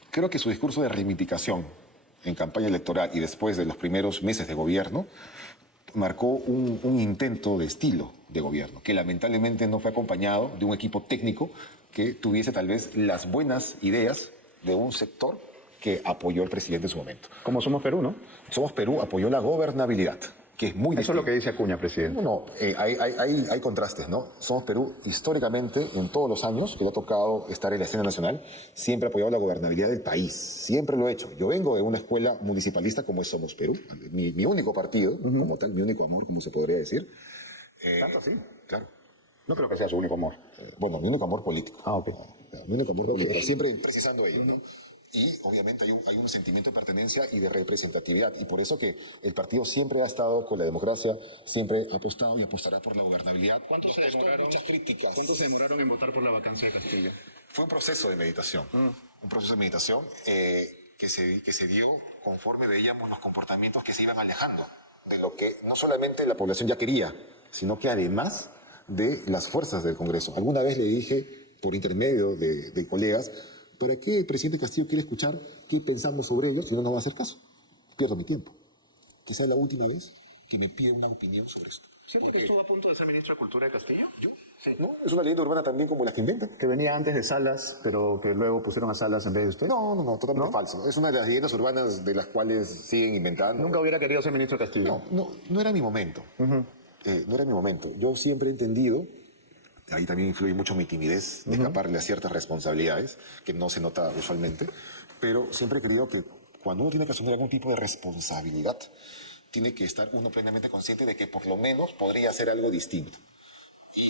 Creo que su discurso de reivindicación en campaña electoral y después de los primeros meses de gobierno marcó un intento de estilo de gobierno, que lamentablemente no fue acompañado de un equipo técnico que tuviese tal vez las buenas ideas de un sector que apoyó al presidente en su momento. Como Somos Perú, ¿no? Somos Perú apoyó la gobernabilidad, que es muy Eso es distinto. lo que dice Acuña, presidente. No, hay contrastes, ¿no? Somos Perú, históricamente, en todos los años que le ha tocado estar en la escena nacional, siempre ha apoyado la gobernabilidad del país. Siempre lo he hecho. Yo vengo de una escuela municipalista como es Somos Perú, mi único partido, como tal, mi único amor, como se podría decir. ¿Tanto así? Claro. No creo que sea su único amor. Bueno, mi único amor político. Ah, ok. Mi único amor político. Siempre precisando ello, ¿no? Y obviamente hay un sentimiento de pertenencia y de representatividad. Y por eso que el partido siempre ha estado con la democracia, siempre ha apostado y apostará por la gobernabilidad. Muchas críticas. ¿Cuánto se demoraron en votar por la vacancia de Castillo? Fue un proceso de meditación. Un proceso de meditación que se dio conforme veíamos los comportamientos que se iban alejando de lo que no solamente la población ya quería, sino que además de las fuerzas del Congreso. Alguna vez le dije, por intermedio de colegas, ¿para qué el presidente Castillo quiere escuchar qué pensamos sobre ellos si no nos va a hacer caso? Pierdo mi tiempo. Quizá es la última vez que me pide una opinión sobre esto. ¿Cierto que estuvo a punto de ser ministro de Cultura de Castillo? ¿No? Es una leyenda urbana también como las que inventan. Que venía antes de Salas, pero que luego pusieron a Salas en vez de usted. No, totalmente ¿No? falso. Es una de las leyendas urbanas de las cuales siguen inventando. Nunca hubiera querido ser ministro de Castillo. No era mi momento. No era mi momento. Yo siempre he entendido, ahí también influye mucho mi timidez de escaparle a ciertas responsabilidades, que no se nota usualmente, pero siempre he creído que cuando uno tiene que asumir algún tipo de responsabilidad, tiene que estar uno plenamente consciente de que por lo menos podría hacer algo distinto. Y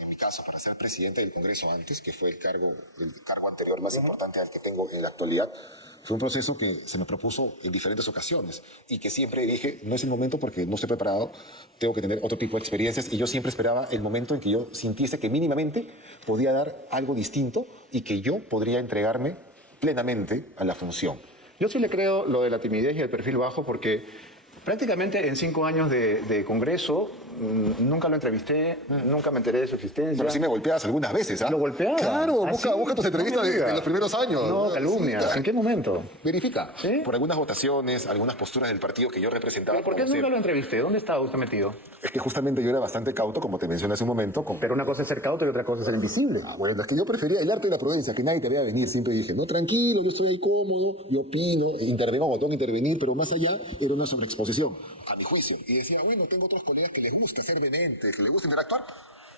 en mi caso, para ser presidente del Congreso antes, que fue el cargo anterior más importante al que tengo en la actualidad, fue un proceso que se me propuso en diferentes ocasiones y que siempre dije, no es el momento porque no estoy preparado, tengo que tener otro tipo de experiencias, y yo siempre esperaba el momento en que yo sintiese que mínimamente podía dar algo distinto y que yo podría entregarme plenamente a la función. Yo sí le creo lo de la timidez y el perfil bajo porque prácticamente en 5 años de Congreso nunca lo entrevisté, nunca me enteré de su existencia. Pero sí me golpeabas algunas veces, ¿ah? ¿Lo golpeaba? Claro, ¿Ah, busca, sí? busca tus entrevistas No me diga. de los primeros años. No, calumnias. ¿En qué momento? Verifica. ¿Sí? Por algunas votaciones, algunas posturas del partido que yo representaba. ¿Pero por qué como nunca lo entrevisté? ¿Dónde estaba usted metido? Es que justamente yo era bastante cauto, como te mencioné hace un momento. Pero una cosa es ser cauto y otra cosa es ser invisible. Bueno, es que yo prefería el arte de la prudencia, que nadie te vea venir. Siempre dije, no, tranquilo, yo estoy ahí cómodo, yo opino, intervengo cuando tengo que intervenir, pero más allá era una sobreexposición, a mi juicio. Y decía, bueno, tengo otros colegas que les gusta ser vehemente, que les gusta interactuar.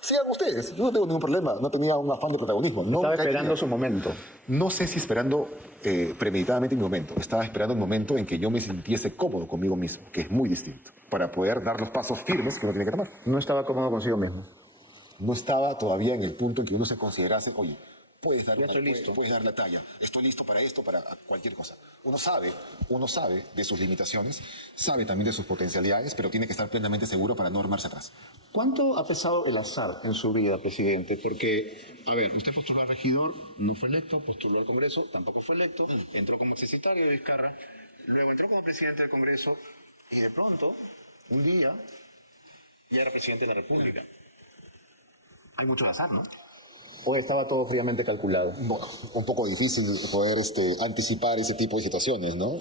Sigan ustedes, yo no tengo ningún problema, no tenía un afán de protagonismo. Estaba esperando su momento. No sé si esperando premeditadamente mi momento, estaba esperando el momento en que yo me sintiese cómodo conmigo mismo, que es muy distinto, para poder dar los pasos firmes que uno tiene que tomar. No estaba cómodo consigo mismo. No estaba todavía en el punto en que uno se considerase, oye, puedes dar, Ya estoy listo. puedes dar la talla, estoy listo para esto, para cualquier cosa. Uno sabe de sus limitaciones, sabe también de sus potencialidades, pero tiene que estar plenamente seguro para no armarse atrás. ¿Cuánto ha pesado el azar en su vida, presidente? Porque, a ver, usted postuló al regidor, no fue electo, postuló al Congreso, tampoco fue electo, entró como exsecretario de Vizcarra, luego entró como presidente del Congreso y de pronto, un día, ya era presidente de la República. Hay mucho azar, ¿no? ¿O estaba todo fríamente calculado? Bueno, un poco difícil poder anticipar ese tipo de situaciones, ¿no?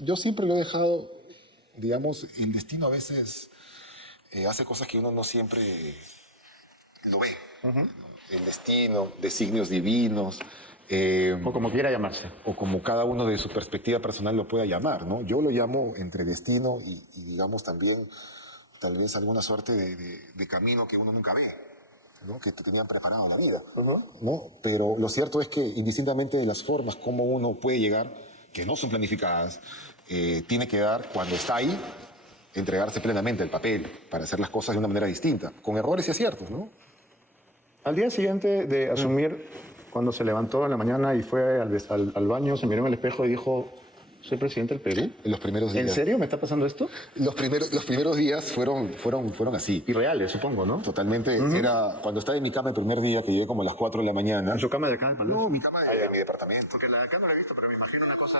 Yo siempre lo he dejado, digamos, el destino a veces hace cosas que uno no siempre lo ve. El destino, designios divinos, O como quiera llamarse. o como cada uno de su perspectiva personal lo pueda llamar, ¿no? Yo lo llamo entre destino y digamos también tal vez alguna suerte de camino que uno nunca ve, ¿no? Que te tenían preparado en la vida, ¿no? Pero lo cierto es que indistintamente de las formas como uno puede llegar, que no son planificadas, tiene que dar cuando está ahí, entregarse plenamente al papel para hacer las cosas de una manera distinta, con errores y aciertos, ¿no? Al día siguiente de asumir, cuando se levantó en la mañana y fue al baño, se miró en el espejo y dijo, ¿soy presidente del Perú? En los primeros días. ¿En serio me está pasando esto? Los primeros días fueron así. Irreales, supongo, ¿no? Totalmente. Era cuando estaba en mi cama el primer día, que llegué como a las 4 de la mañana. ¿En su cama de acá? No, mi cama de mi departamento. Porque la de acá no la he visto, pero me imagino una cosa,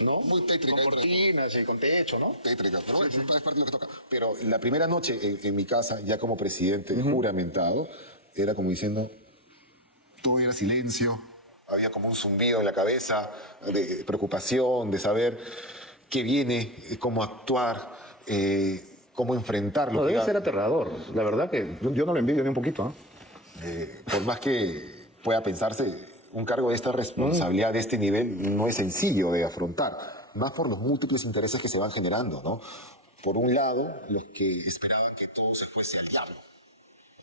¿no? Muy tétrica. Con cortinas y con techo, ¿no? Tétrica, pero bueno, es parte de lo que toca. Pero la primera noche en mi casa, ya como presidente juramentado, era como diciendo, todo era silencio, había como un zumbido en la cabeza, de preocupación, de saber qué viene, cómo actuar, cómo enfrentarlo. No, debe ser aterrador. La verdad que yo no lo envidio ni un poquito, Por más que pueda pensarse, un cargo de esta responsabilidad, de este nivel, no es sencillo de afrontar, más por los múltiples intereses que se van generando, ¿no? por un lado, los que esperaban que todo se fuese al diablo.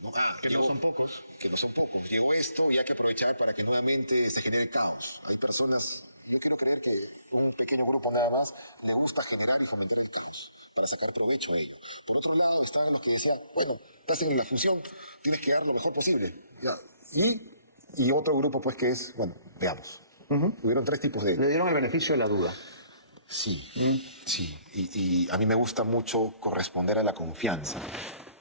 ¿No? Que no son pocos. Que no son pocos. Llegó esto y hay que aprovechar para que nuevamente se genere caos. Hay personas, yo quiero creer que un pequeño grupo nada más le gusta generar y fomentar el caos para sacar provecho a ello. Por otro lado están los que decían, bueno, estás en la función, tienes que dar lo mejor posible. Ya. Y otro grupo pues que es, bueno, veamos. Hubieron tres tipos de... Le dieron el beneficio de la duda. Sí, sí. Y a mí me gusta mucho corresponder a la confianza.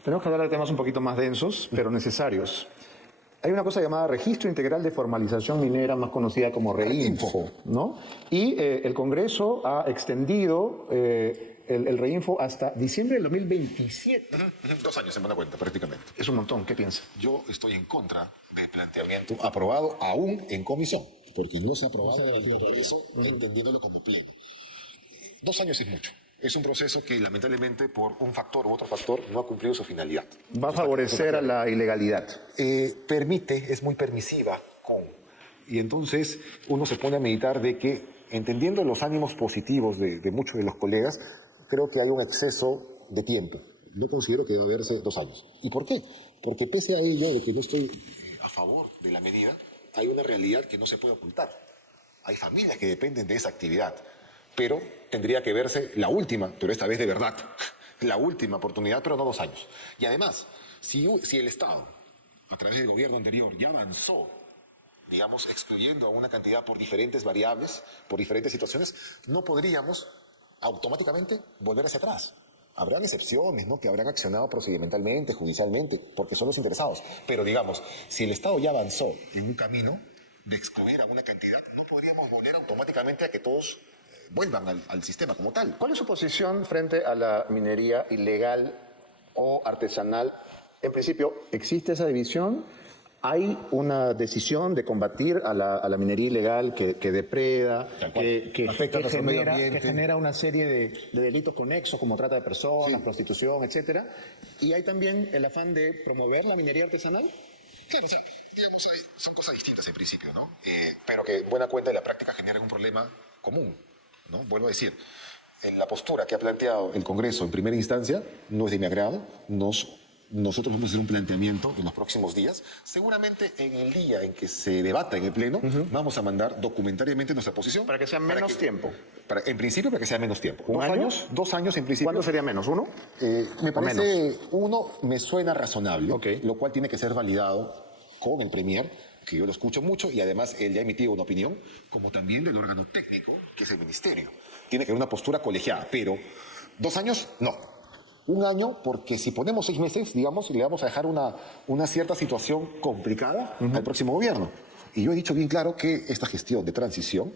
Tenemos que hablar de temas un poquito más densos, pero necesarios. Hay una cosa llamada Registro Integral de Formalización Minera, más conocida como REINFO, ¿no? Y el Congreso ha extendido el REINFO hasta diciembre del 2027. 2 años en buena cuenta, prácticamente. Es un montón, ¿qué piensa? Yo estoy en contra del planteamiento aprobado aún en comisión, porque no se ha aprobado en el Congreso, entendiéndolo como pleno. 2 años es mucho. Es un proceso que lamentablemente por un factor u otro factor no ha cumplido su finalidad. Va a favorecer a la ilegalidad. Permite, es muy permisiva con. Y entonces uno se pone a meditar de que, entendiendo los ánimos positivos de muchos de los colegas, creo que hay un exceso de tiempo. No considero que deba haberse 2 años. ¿Y por qué? Porque pese a ello, de que no estoy a favor de la medida, hay una realidad que no se puede ocultar. Hay familias que dependen de esa actividad. Pero tendría que verse la última, pero esta vez de verdad, la última oportunidad, pero no 2 años. Y además, si el Estado, a través del gobierno anterior, ya avanzó, digamos, excluyendo a una cantidad por diferentes variables, por diferentes situaciones, no podríamos automáticamente volver hacia atrás. Habrán excepciones, ¿no?, que habrán accionado procedimentalmente, judicialmente, porque son los interesados. Pero digamos, si el Estado ya avanzó en un camino de excluir a una cantidad, no podríamos volver automáticamente a que todos vuelvan al sistema como tal. ¿Cuál es su posición frente a la minería ilegal o artesanal? En principio, ¿existe esa división? ¿Hay una decisión de combatir a la minería ilegal que depreda, que afecta a nuestro medio que ambiente, genera una serie de delitos conexos como trata de personas, prostitución, etcétera? ¿Y hay también el afán de promover la minería artesanal? Claro, o sea, digamos, son cosas distintas en principio, ¿no? Pero que en buena cuenta en la práctica generan un problema común, ¿no? Vuelvo a decir, en la postura que ha planteado el Congreso en primera instancia no es de mi agrado. Nosotros vamos a hacer un planteamiento en los próximos días. Seguramente en el día en que se debata en el Pleno, vamos a mandar documentariamente nuestra posición. Para que sea menos tiempo. En principio, para que sea menos tiempo. ¿Un año? 2 años en principio. ¿Cuándo sería menos? ¿1? Me parece, menos? 1 me suena razonable, Ok. lo cual tiene que ser validado con el Premier, que yo lo escucho mucho, y además él ya ha emitido una opinión, como también del órgano técnico, que es el Ministerio. Tiene que haber una postura colegiada, pero 2 años, no. 1 año, porque si ponemos 6 meses, digamos, le vamos a dejar una cierta situación complicada al próximo gobierno. Y yo he dicho bien claro que esta gestión de transición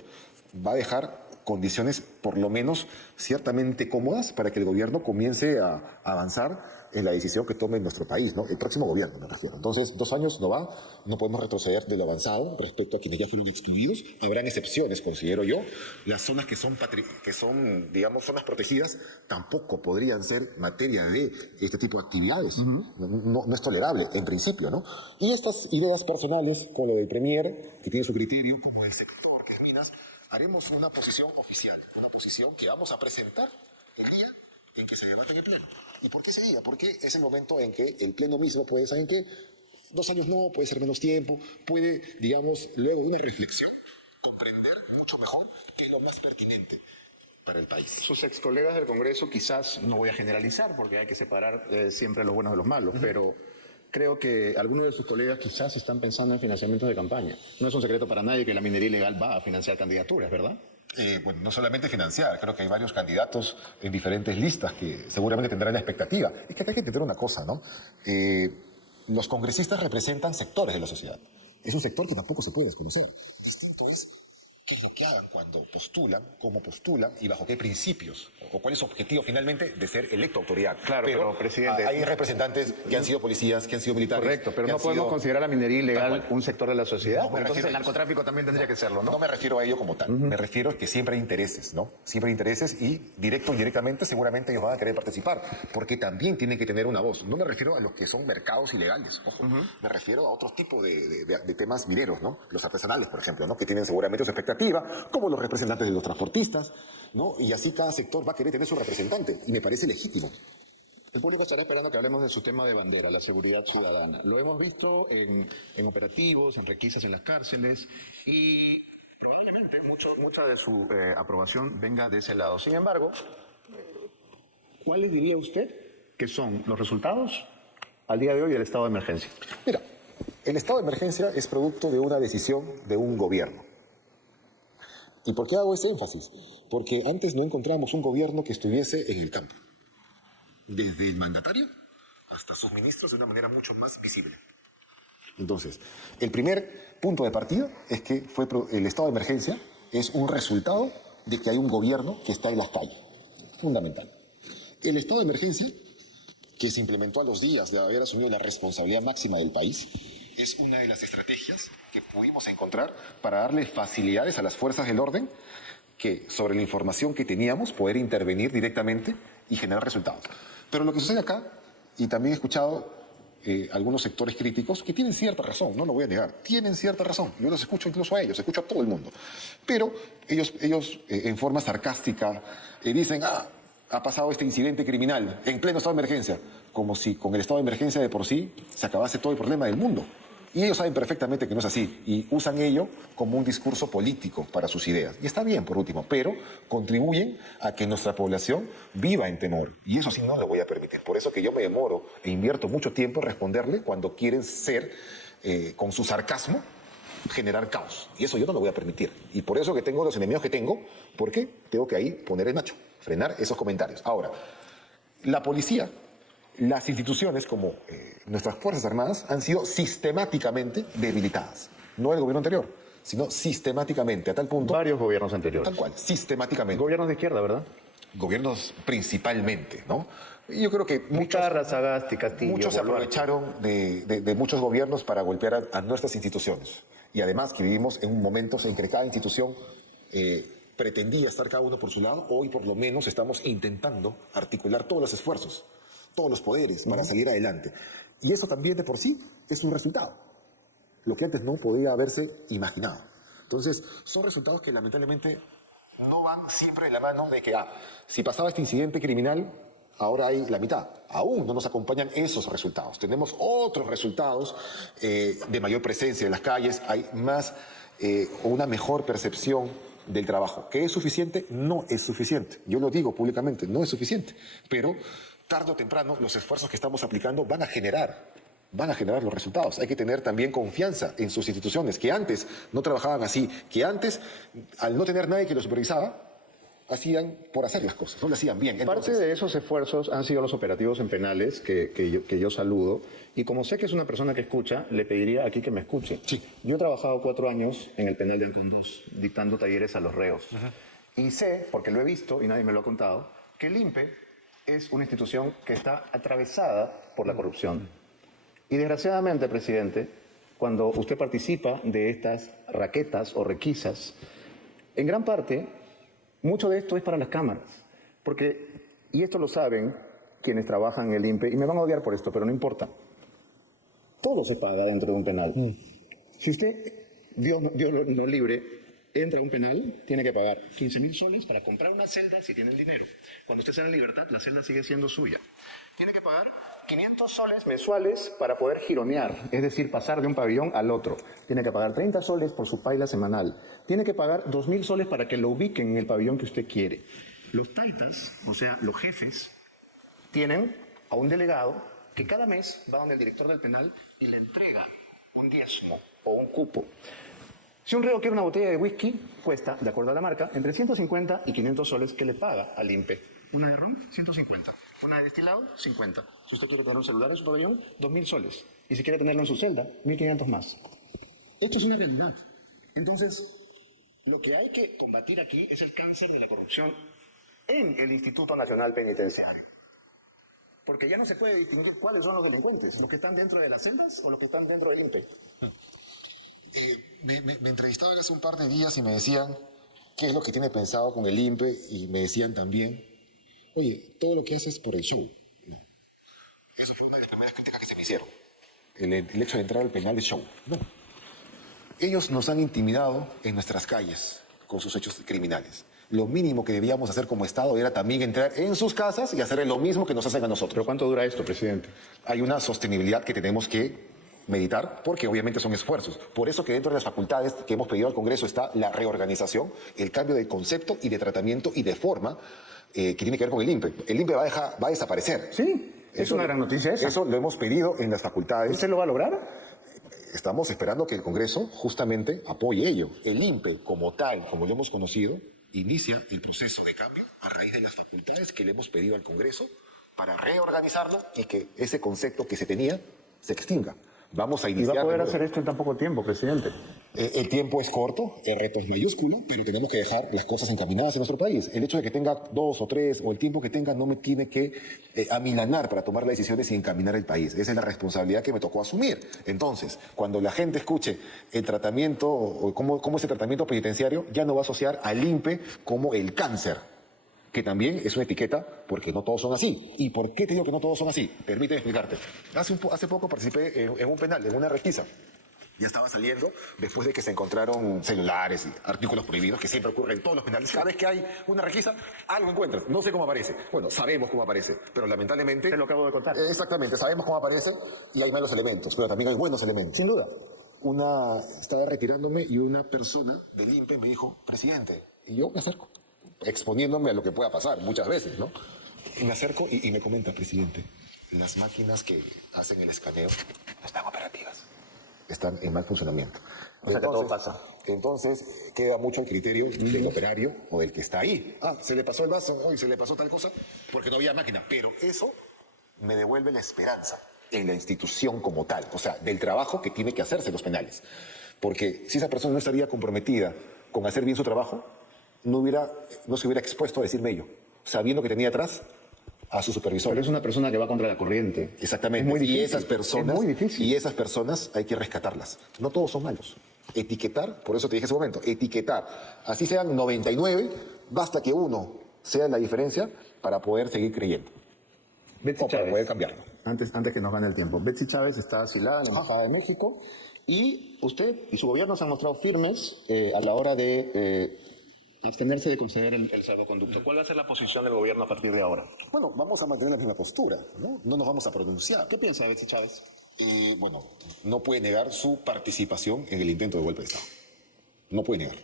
va a dejar condiciones, por lo menos, ciertamente cómodas para que el gobierno comience a avanzar en la decisión que tome nuestro país, ¿no? El próximo gobierno, me refiero. Entonces, 2 años no va, no podemos retroceder de lo avanzado respecto a quienes ya fueron excluidos. Habrán excepciones, considero yo. Las zonas que son, digamos, zonas protegidas, tampoco podrían ser materia de este tipo de actividades. No es tolerable, en principio, ¿no? Y estas ideas personales, con lo del Premier, que tiene su criterio, como el sector, que es Minas, haremos una posición oficial, una posición que vamos a presentar el día en que se debate en el Pleno. ¿Y por qué ese día? Porque es el momento en que el Pleno mismo puede, ¿saben qué? 2 años no, puede ser menos tiempo, puede, digamos, luego de una reflexión, comprender mucho mejor qué es lo más pertinente para el país. Sus ex colegas del Congreso, quizás, no voy a generalizar porque hay que separar siempre los buenos de los malos, pero creo que algunos de sus colegas quizás están pensando en financiamientos de campaña. No es un secreto para nadie que la minería ilegal va a financiar candidaturas, ¿verdad? Bueno, no solamente financiar, creo que hay varios candidatos en diferentes listas que seguramente tendrán la expectativa. Es que acá hay que entender una cosa, ¿no? Los congresistas representan sectores de la sociedad. Es un sector que tampoco se puede desconocer. Distinto es qué es lo que hagan cuando postulan, cómo postulan y bajo qué principios, o cuál es su objetivo finalmente de ser electo autoridad. Claro, pero, presidente, hay representantes que han sido policías, que han sido militares. Correcto, pero que no han podemos sido... considerar la minería ilegal un sector de la sociedad. No, me Entonces refiero el a ellos. narcotráfico también tendría que serlo, ¿no? No me refiero a ello como tal. Me refiero a que siempre hay intereses, ¿no? Siempre hay intereses y directo o indirectamente seguramente ellos van a querer participar, porque también tienen que tener una voz. No me refiero a los que son mercados ilegales, ojo. Me refiero a otros tipos de temas mineros, ¿no? Los artesanales, por ejemplo, ¿no? Que tienen seguramente su expectativa Agricultura, como los representantes de los transportistas, ¿no? Y así cada sector va a querer tener su representante, y me parece legítimo. El público estará esperando que hablemos de su tema de bandera, la seguridad ciudadana. Lo hemos visto en operativos, en requisas en las cárceles y probablemente mucha de su aprobación venga de ese lado. Sin embargo, ¿cuáles diría usted que son los resultados al día de hoy del estado de emergencia? Mira, el estado de emergencia es producto de una decisión de un gobierno. ¿Y por qué hago ese énfasis? Porque antes no encontramos un gobierno que estuviese en el campo, desde el mandatario hasta sus ministros de una manera mucho más visible. Entonces, el primer punto de partida es que el estado de emergencia es un resultado de que hay un gobierno que está en las calles. Fundamental. El estado de emergencia, que se implementó a los días de haber asumido la responsabilidad máxima del país, es una de las estrategias que pudimos encontrar para darle facilidades a las fuerzas del orden que, sobre la información que teníamos, poder intervenir directamente y generar resultados. Pero lo que sucede acá, y también he escuchado algunos sectores críticos que tienen cierta razón, no lo voy a negar, tienen cierta razón, yo los escucho incluso a ellos, escucho a todo el mundo, pero ellos en forma sarcástica dicen, ha pasado este incidente criminal en pleno estado de emergencia, como si con el estado de emergencia de por sí se acabase todo el problema del mundo. Y ellos saben perfectamente que no es así, y usan ello como un discurso político para sus ideas. Y está bien, por último, pero contribuyen a que nuestra población viva en temor. Y eso sí no lo voy a permitir. Por eso que yo me demoro e invierto mucho tiempo en responderle cuando quieren ser, con su sarcasmo, generar caos. Y eso yo no lo voy a permitir. Y por eso que tengo los enemigos que tengo, porque tengo que ahí poner el macho, frenar esos comentarios. Ahora, la policía, las instituciones como nuestras Fuerzas Armadas han sido sistemáticamente debilitadas. No el gobierno anterior, sino sistemáticamente, a tal punto... Varios gobiernos anteriores. Tal cual, sistemáticamente. Gobiernos de izquierda, ¿verdad? Gobiernos principalmente, ¿no? Y yo creo que Vizcarra, Sagasti, Castillo, muchos se Boluarte. aprovecharon de muchos gobiernos para golpear a nuestras instituciones. Y además que vivimos en momentos en que cada institución pretendía estar cada uno por su lado. Hoy por lo menos estamos intentando articular todos los esfuerzos, todos los poderes para salir adelante. Y eso también de por sí es un resultado, lo que antes no podía haberse imaginado. Entonces, son resultados que lamentablemente no van siempre de la mano de que, si pasaba este incidente criminal, ahora hay la mitad. Aún no nos acompañan esos resultados. Tenemos otros resultados de mayor presencia en las calles, hay más o una mejor percepción del trabajo. ¿Que es suficiente? No es suficiente. Yo lo digo públicamente, no es suficiente. Pero tarde o temprano los esfuerzos que estamos aplicando van a generar los resultados. Hay que tener también confianza en sus instituciones, que antes no trabajaban así, que antes, al no tener nadie que los supervisaba, hacían por hacer las cosas, no lo hacían bien. Parte de esos esfuerzos han sido los operativos en penales que yo saludo, y como sé que es una persona que escucha, le pediría aquí que me escuche. Sí. Yo he trabajado 4 años en el penal de Ancón 2, dictando talleres a los reos. Y sé, porque lo he visto y nadie me lo ha contado, que el INPE es una institución que está atravesada por la corrupción. Y desgraciadamente, presidente, cuando usted participa de estas raquetas o requisas, en gran parte, mucho de esto es para las cámaras. Porque, y esto lo saben quienes trabajan en el INPE, y me van a odiar por esto, pero no importa. Todo se paga dentro de un penal. Si usted, Dios no libre, entra a un penal, tiene que pagar 15.000 soles para comprar una celda si tiene el dinero. Cuando usted sale en libertad, la celda sigue siendo suya. Tiene que pagar 500 soles mensuales para poder gironear, es decir, pasar de un pabellón al otro. Tiene que pagar 30 soles por su paila semanal. Tiene que pagar 2.000 soles para que lo ubiquen en el pabellón que usted quiere. Los taitas, o sea, los jefes, tienen a un delegado que cada mes va donde el director del penal y le entrega un diezmo o un cupo. Si un reo quiere una botella de whisky, cuesta, de acuerdo a la marca, entre 150 y 500 soles que le paga al INPE. Una de ron, 150. Una de destilado, 50. Si usted quiere tener un celular en su pabellón, 2.000 soles. Y si quiere tenerlo en su celda, 1.500 más. Esto es una realidad. Entonces, lo que hay que combatir aquí es el cáncer de la corrupción en el Instituto Nacional Penitenciario. Porque ya no se puede distinguir cuáles son los delincuentes, los que están dentro de las celdas o los que están dentro del INPE. Me entrevistaban hace un par de días y me decían qué es lo que tiene pensado con el INPE, y me decían también, oye, todo lo que haces por el show. Eso fue una de las primeras críticas que se me hicieron. El hecho de entrar al penal es show. No. Ellos nos han intimidado en nuestras calles, con sus hechos criminales. Lo mínimo que debíamos hacer como Estado era también entrar en sus casas y hacer lo mismo que nos hacen a nosotros. ¿Pero cuánto dura esto, presidente? Hay una sostenibilidad que tenemos que meditar, porque obviamente son esfuerzos. Por eso que dentro de las facultades que hemos pedido al Congreso está la reorganización, el cambio de concepto y de tratamiento y de forma que tiene que ver con el INPE. El INPE va a desaparecer. Sí, es una gran noticia esa. Eso lo hemos pedido en las facultades. ¿Usted lo va a lograr? Estamos esperando que el Congreso justamente apoye ello. El INPE, como tal, como lo hemos conocido, inicia el proceso de cambio a raíz de las facultades que le hemos pedido al Congreso para reorganizarlo y que ese concepto que se tenía se extinga. Vamos a ¿Y iniciar... va a poder hacer esto en tan poco tiempo, presidente? El tiempo es corto, el reto es mayúsculo, pero tenemos que dejar las cosas encaminadas en nuestro país. El hecho de que tenga 2 o 3 o el tiempo que tenga no me tiene que amilanar para tomar las decisiones y encaminar el país. Esa es la responsabilidad que me tocó asumir. Entonces, cuando la gente escuche el tratamiento o cómo es el tratamiento penitenciario, ya no va a asociar al INPE como el cáncer, que también es una etiqueta porque no todos son así. ¿Y por qué te digo que no todos son así? Permíteme explicarte. Hace poco participé en un penal, en una requisa. Ya estaba saliendo después de que se encontraron celulares y artículos prohibidos, que siempre ocurre en todos los penales. Cada vez que hay una requisa, algo encuentras. No sé cómo aparece. Bueno, sabemos cómo aparece, pero lamentablemente... Te lo acabo de contar. Exactamente, sabemos cómo aparece y hay malos elementos, pero también hay buenos elementos. Sin duda. Estaba retirándome y una persona del INPE me dijo, presidente, y yo me acerco, exponiéndome a lo que pueda pasar muchas veces, ¿no? Y me acerco y me comenta, presidente, las máquinas que hacen el escaneo no están operativas, están en mal funcionamiento. O sea que todo pasa. Entonces queda mucho al criterio del operario o del que está ahí. Ah, se le pasó el vaso, hoy se le pasó tal cosa, porque no había máquina. Pero eso me devuelve la esperanza en la institución como tal, o sea, del trabajo que tiene que hacerse los penales. Porque si esa persona no estaría comprometida con hacer bien su trabajo, no se hubiera expuesto a decirme ello, sabiendo que tenía atrás a su supervisor. Pero es una persona que va contra la corriente. Exactamente. Es muy difícil. Es muy difícil. Y Y esas personas hay que rescatarlas. No todos son malos. Etiquetar, por eso te dije hace un momento, etiquetar. Así sean 99, basta que uno sea la diferencia para poder seguir creyendo. Betsy O para Chávez. poder cambiarlo. Antes que nos gane el tiempo. Betsy Chávez está asilada en la Embajada de México y usted y su gobierno se han mostrado firmes a la hora de abstenerse de conceder el salvoconducto. ¿Cuál va a ser la posición del gobierno a partir de ahora? Bueno, vamos a mantener la misma postura, ¿no? No nos vamos a pronunciar. ¿Qué piensa Betsy Chávez? Bueno, no puede negar su participación en el intento de golpe de Estado. No puede negar.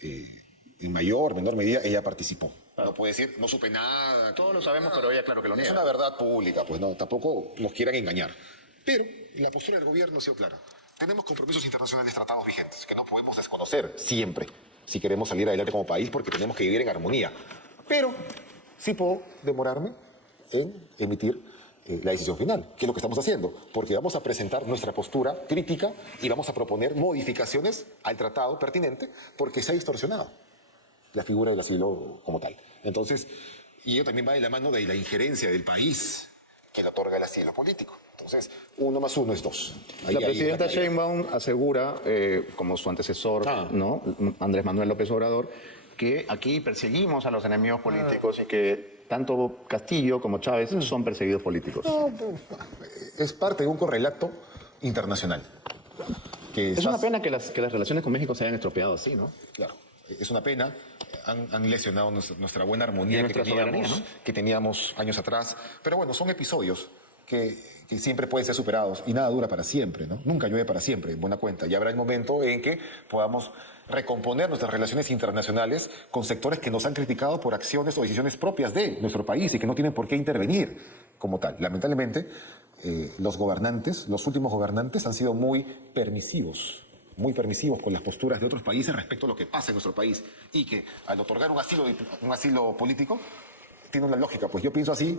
En mayor, menor medida, ella participó. No puede decir, no supe nada. Todos lo sabemos, pero ella claro que lo Es niega. una verdad pública, pues no, tampoco nos quieran engañar. Pero la postura del gobierno ha sido clara. Tenemos compromisos internacionales tratados vigentes que no podemos desconocer siempre si queremos salir adelante como país porque tenemos que vivir en armonía. Pero sí puedo demorarme en emitir la decisión final, que es lo que estamos haciendo, porque vamos a presentar nuestra postura crítica y vamos a proponer modificaciones al tratado pertinente porque se ha distorsionado la figura del asilo como tal. Entonces, y ello también va de la mano de la injerencia del país que le otorga el asilo político. Entonces, 1 más 1 es 2. La presidenta Sheinbaum asegura, como su antecesor, ¿no? Andrés Manuel López Obrador, que aquí perseguimos a los enemigos políticos y que tanto Castillo como Chávez son perseguidos políticos. No, es parte de un correlato internacional. Es una pena que las relaciones con México se hayan estropeado así, ¿no? Claro, es una pena. Han lesionado nuestra buena armonía nuestra soberanía, ¿no? que teníamos años atrás. Pero bueno, son episodios que siempre pueden ser superados y nada dura para siempre, ¿no? Nunca llueve para siempre, en buena cuenta. Ya habrá el momento en que podamos recomponer nuestras relaciones internacionales con sectores que nos han criticado por acciones o decisiones propias de nuestro país y que no tienen por qué intervenir como tal. Lamentablemente, los últimos gobernantes han sido muy permisivos con las posturas de otros países respecto a lo que pasa en nuestro país y que al otorgar un asilo político tiene una lógica. Pues yo pienso así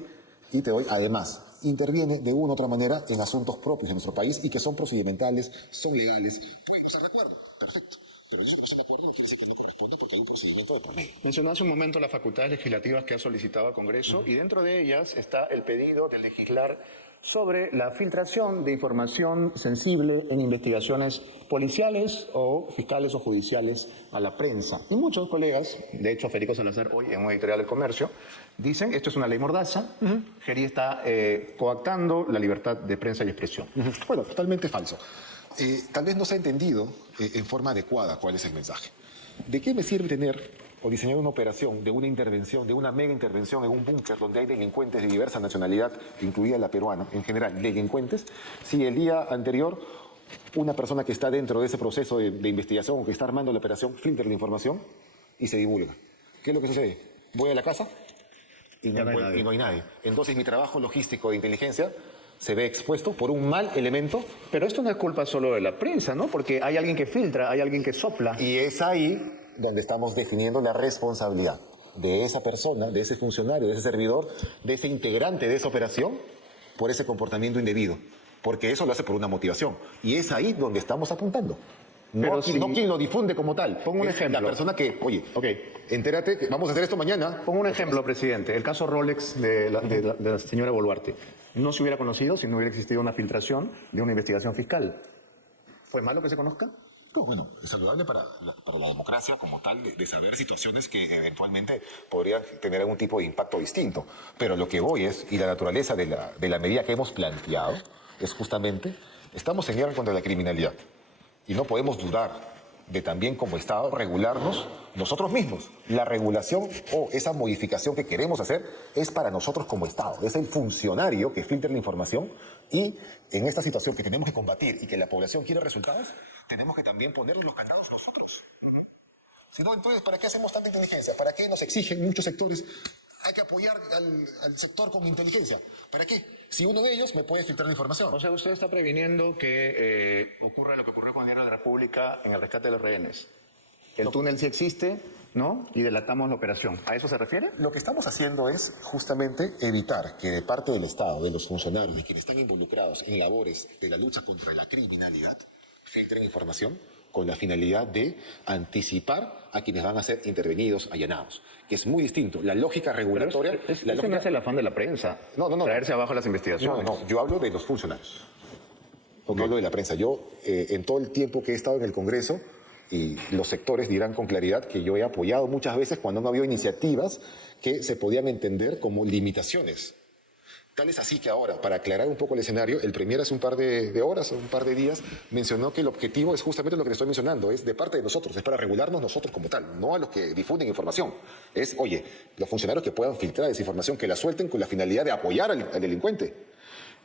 y te doy. Además, interviene de una u otra manera en asuntos propios de nuestro país y que son procedimentales, son legales. Podemos estar de acuerdo, perfecto. Pero eso no está de acuerdo no quiere decir que no corresponda porque hay un procedimiento de por medio. Mencionó hace un momento las facultades legislativas que ha solicitado al Congreso y dentro de ellas está el pedido de legislar sobre la filtración de información sensible en investigaciones policiales o fiscales o judiciales a la prensa. Y muchos colegas, de hecho Federico Salazar hoy en un editorial del Comercio, dicen esto es una ley mordaza, Geri está coactando la libertad de prensa y expresión. Bueno, totalmente falso. Tal vez no se ha entendido en forma adecuada cuál es el mensaje. ¿De qué me sirve tener o diseñar una operación de una intervención, de una mega intervención en un búnker donde hay delincuentes de diversa nacionalidad, incluida la peruana, en general, delincuentes, si el día anterior una persona que está dentro de ese proceso de investigación o que está armando la operación filtra la información y se divulga? ¿Qué es lo que sucede? Voy a la casa y no hay nadie. Entonces mi trabajo logístico de inteligencia se ve expuesto por un mal elemento. Pero esto no es culpa solo de la prensa, ¿no? Porque hay alguien que filtra, hay alguien que sopla. Y es ahí donde estamos definiendo la responsabilidad de esa persona, de ese funcionario, de ese servidor, de ese integrante de esa operación, por ese comportamiento indebido. Porque eso lo hace por una motivación. Y es ahí donde estamos apuntando. No quien lo difunde como tal. Pongo un ejemplo. La persona que, oye, entérate, que vamos a hacer esto mañana. Pongo un ejemplo, presidente. El caso Rolex de la señora Boluarte. No se hubiera conocido si no hubiera existido una filtración de una investigación fiscal. ¿Fue malo que se conozca? No, bueno, es saludable para la democracia como tal de saber situaciones que eventualmente podrían tener algún tipo de impacto distinto. Pero lo que voy es, y la naturaleza de la medida que hemos planteado, es justamente, estamos en guerra contra la criminalidad. Y no podemos dudar de también como Estado regularnos nosotros mismos. La regulación o esa modificación que queremos hacer es para nosotros como Estado. Es el funcionario que filtra la información y en esta situación que tenemos que combatir y que la población quiere resultados, tenemos que también poner los candados nosotros. Si no, entonces, ¿para qué hacemos tanta inteligencia? ¿Para qué nos exigen muchos sectores? Hay que apoyar al sector con inteligencia. ¿Para qué? Si uno de ellos me puede filtrar la información. O sea, usted está previniendo que ocurra lo que ocurrió con el Diario de la República en el rescate de los rehenes. El túnel sí existe, ¿no? Y delatamos la operación. ¿A eso se refiere? Lo que estamos haciendo es justamente evitar que de parte del Estado, de los funcionarios, de quienes están involucrados en labores de la lucha contra la criminalidad, filtren información con la finalidad de anticipar a quienes van a ser intervenidos, allanados, que es muy distinto. La lógica regulatoria... Eso no es el afán de la prensa. No. Traerse abajo las investigaciones. No, yo hablo de los funcionarios. No hablo de la prensa. Yo, en todo el tiempo que he estado en el Congreso, y los sectores dirán con claridad que yo he apoyado muchas veces cuando no había iniciativas que se podían entender como limitaciones. Tal es así que ahora, para aclarar un poco el escenario, el Premier hace un par de horas o un par de días mencionó que el objetivo es justamente lo que le estoy mencionando, es de parte de nosotros, es para regularnos nosotros como tal, no a los que difunden información. Es, oye, los funcionarios que puedan filtrar esa información, que la suelten con la finalidad de apoyar al delincuente.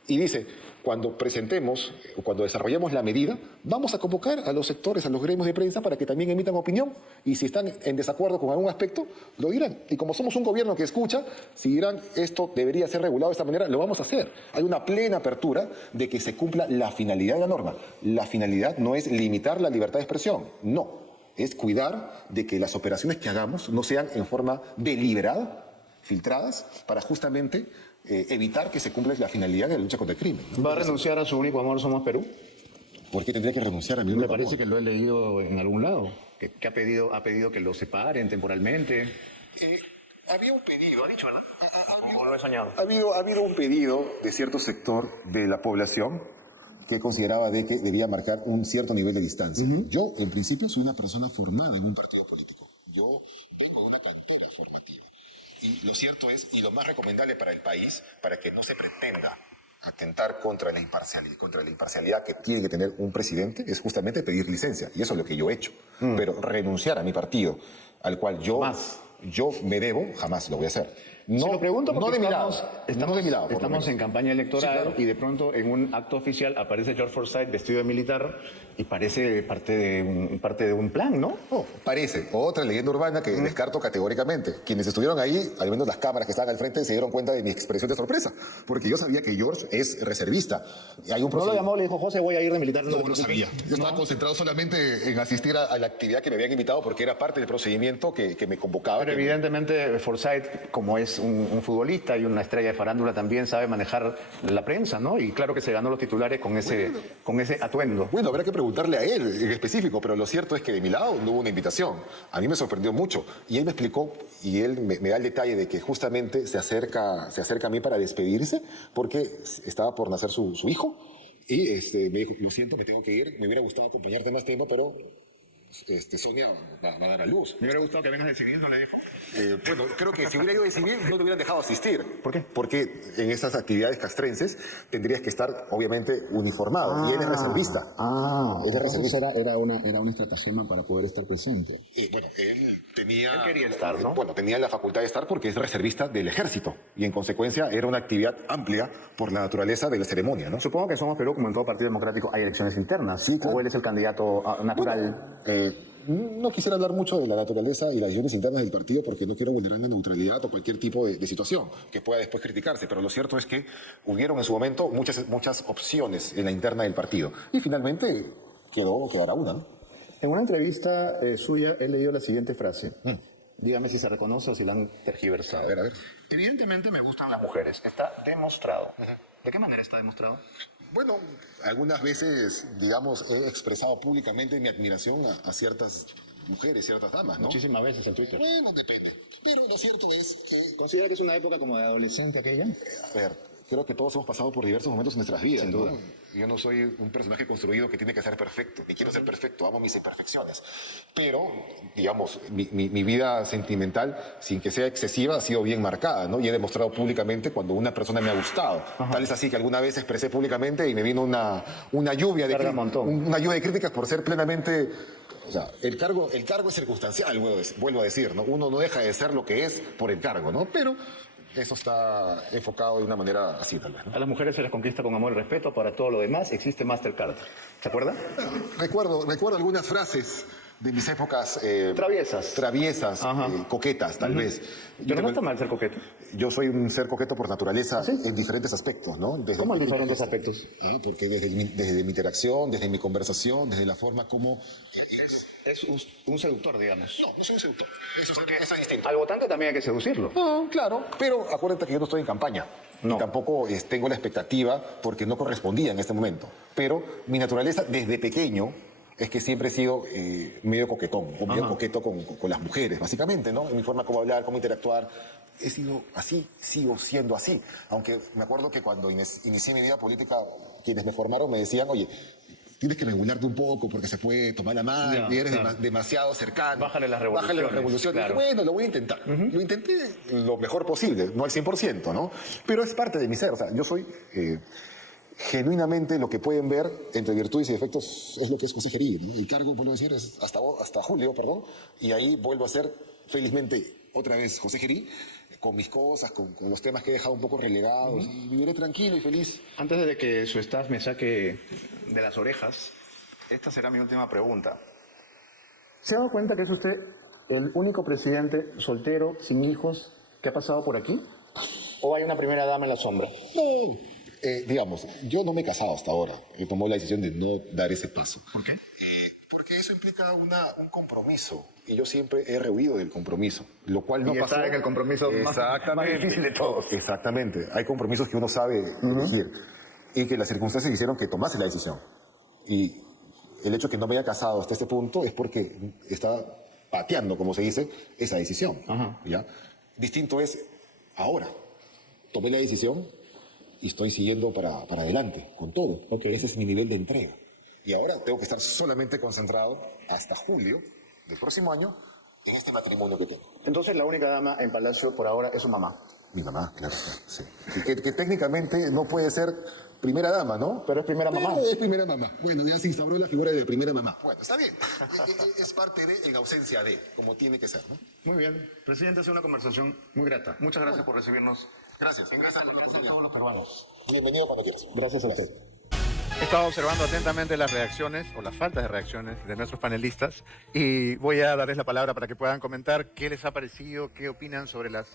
Y dice, cuando presentemos, cuando desarrollemos la medida, vamos a convocar a los sectores, a los gremios de prensa para que también emitan opinión y si están en desacuerdo con algún aspecto, lo dirán. Y como somos un gobierno que escucha, si dirán esto debería ser regulado de esta manera, lo vamos a hacer. Hay una plena apertura de que se cumpla la finalidad de la norma. La finalidad no es limitar la libertad de expresión, no. Es cuidar de que las operaciones que hagamos no sean en forma deliberada, filtradas, para justamente evitar que se cumpla la finalidad de la lucha contra el crimen. ¿Va a renunciar a su único amor, Somos Perú? ¿Por qué tendría que renunciar a mi único amor? Me parece que lo he leído en algún lado, que ha pedido que lo separen temporalmente. Había un pedido, ha dicho, ¿no? ¿O lo he soñado? Ha habido un pedido de cierto sector de la población que consideraba de que debía marcar un cierto nivel de distancia. Yo, en principio, soy una persona formada en un partido político. Yo vengo de una cantera formativa. Y lo cierto es, y lo más recomendable para el país, para que no se pretenda atentar contra la imparcialidad que tiene que tener un presidente, es justamente pedir licencia. Y eso es lo que yo he hecho. Pero renunciar a mi partido, al cual yo me debo, jamás lo voy a hacer. No, se lo pregunto porque estamos en campaña electoral, sí, claro. Y de pronto en un acto oficial aparece George Forsyth vestido de militar y parece parte de un plan, ¿no? No, parece. Otra leyenda urbana que descarto categóricamente. Quienes estuvieron ahí, al menos las cámaras que estaban al frente, se dieron cuenta de mi expresión de sorpresa. Porque yo sabía que George es reservista. Hay un no lo llamó, le dijo, José, voy a ir de militar. No lo sabía. Yo estaba concentrado solamente en asistir a la actividad que me habían invitado porque era parte del procedimiento que me convocaba. Pero evidentemente Forsyth, como es un futbolista y una estrella de farándula, también sabe manejar la prensa, ¿no? Y claro que se ganó los titulares con ese atuendo. Bueno, habrá que preguntarle a él en específico, pero lo cierto es que de mi lado no hubo una invitación. A mí me sorprendió mucho. Y él me explicó, y él me da el detalle de que justamente se acerca a mí para despedirse, porque estaba por nacer su hijo. Y me dijo, lo siento, me tengo que ir, me hubiera gustado acompañarte más tiempo, pero Sonia va a dar a luz. Me hubiera gustado que vengas de civil, ¿no le dijo? Bueno, creo que si hubiera ido de civil no te hubieran dejado asistir. ¿Por qué? Porque en esas actividades castrenses tendrías que estar, obviamente, uniformado. Y él es reservista. Él es reservista. Era una estratagema para poder estar presente. Y bueno, él tenía... Él quería estar, ¿no? Bueno, tenía la facultad de estar porque es reservista del ejército. Y en consecuencia era una actividad amplia por la naturaleza de la ceremonia, ¿no? Supongo que Somos Perú, como en todo partido democrático, hay elecciones internas. Sí, claro. ¿O él es el candidato natural? Bueno, no quisiera hablar mucho de la naturaleza y las decisiones internas del partido porque no quiero vulnerar la neutralidad o cualquier tipo de situación que pueda después criticarse, pero lo cierto es que hubieron en su momento muchas opciones en la interna del partido y finalmente quedará una, ¿no? En una entrevista suya, él leyó la siguiente frase. Dígame si se reconoce o si la han tergiversado. A ver. Evidentemente me gustan las mujeres. Está demostrado. ¿De qué manera está demostrado? Bueno, algunas veces, digamos, he expresado públicamente mi admiración a ciertas mujeres, ciertas damas, ¿no? Muchísimas veces en Twitter. Bueno, depende. Pero lo cierto es que... ¿Considera que es una época como de adolescente aquella? A ver, creo que todos hemos pasado por diversos momentos en nuestras vidas. Sin ¿no? duda. Yo no soy un personaje construido que tiene que ser perfecto. Y quiero ser perfecto, amo mis imperfecciones. Pero, digamos, mi vida sentimental, sin que sea excesiva, ha sido bien marcada, ¿no? Y he demostrado públicamente cuando una persona me ha gustado. Tal es así que alguna vez expresé públicamente y me vino una lluvia de una lluvia de críticas por ser plenamente... O sea, el cargo es circunstancial, vuelvo a decir, ¿no? Uno no deja de ser lo que es por el cargo, ¿no? Pero eso está enfocado de una manera así, tal vez, ¿no? A las mujeres se les conquista con amor y respeto. Para todo lo demás existe Mastercard. ¿Se acuerda? Recuerdo algunas frases de mis épocas... Traviesas. Coquetas, tal vez. Pero no está mal ser coqueto. Yo soy un ser coqueto por naturaleza en diferentes aspectos, ¿no? ¿Cómo en diferentes aspectos? Porque desde mi interacción, desde mi conversación, desde la forma como... Es un seductor, digamos. No soy un seductor. Eso es distinto. Al votante también hay que seducirlo. No, claro, pero acuérdate que yo no estoy en campaña. No. Y tampoco tengo la expectativa porque no correspondía en este momento. Pero mi naturaleza desde pequeño es que siempre he sido medio coquetón, o medio coqueto con las mujeres, básicamente, ¿no? En mi forma como hablar, cómo interactuar. He sido así, sigo siendo así. Aunque me acuerdo que cuando inicié mi vida política, quienes me formaron me decían, oye, tienes que regularte un poco porque se puede tomar la mano y eres demasiado cercano. Bájale las revoluciones. Claro. Bueno, lo voy a intentar. Lo intenté lo mejor posible, no al 100%, ¿no? Pero es parte de mi ser. O sea, yo soy genuinamente lo que pueden ver entre virtudes y defectos es lo que es José Gerí, ¿no? El cargo, vuelvo a decir, es hasta julio, perdón, y ahí vuelvo a ser, felizmente, otra vez José Gerí, con mis cosas, con los temas que he dejado un poco relegados, y viviré tranquilo y feliz. Antes de que su staff me saque de las orejas, esta será mi última pregunta. ¿Se ha dado cuenta que es usted el único presidente soltero, sin hijos, que ha pasado por aquí? ¿O hay una primera dama en la sombra? No, digamos, yo no me he casado hasta ahora. He tomado la decisión de no dar ese paso. ¿Por qué? Porque eso implica un compromiso. Y yo siempre he rehuido del compromiso. Lo cual no pasó. Está en el compromiso más difícil de todos. Exactamente. Hay compromisos que uno sabe elegir. Y que las circunstancias hicieron que tomase la decisión. Y el hecho de que no me haya casado hasta este punto es porque está pateando, como se dice, esa decisión. ¿Ya? Distinto es ahora. Tomé la decisión y estoy siguiendo para adelante, con todo. Ese es mi nivel de entrega. Y ahora tengo que estar solamente concentrado hasta julio del próximo año en este matrimonio que tengo. Entonces la única dama en Palacio por ahora es su mamá. Mi mamá, claro, sí. Y que técnicamente no puede ser primera dama, ¿no? Pero es primera mamá. Es primera mamá. Bueno, ya se instauró la figura de primera mamá. Bueno, está bien. Es parte de en ausencia de, como tiene que ser, ¿no? Muy bien. Presidente, ha sido una conversación muy grata. Muchas gracias por recibirnos. Gracias. Gracias a todos los peruanos. Bienvenido cuando quieras. Gracias a usted. He estado observando atentamente las reacciones o las faltas de reacciones de nuestros panelistas y voy a darles la palabra para que puedan comentar qué les ha parecido, qué opinan sobre las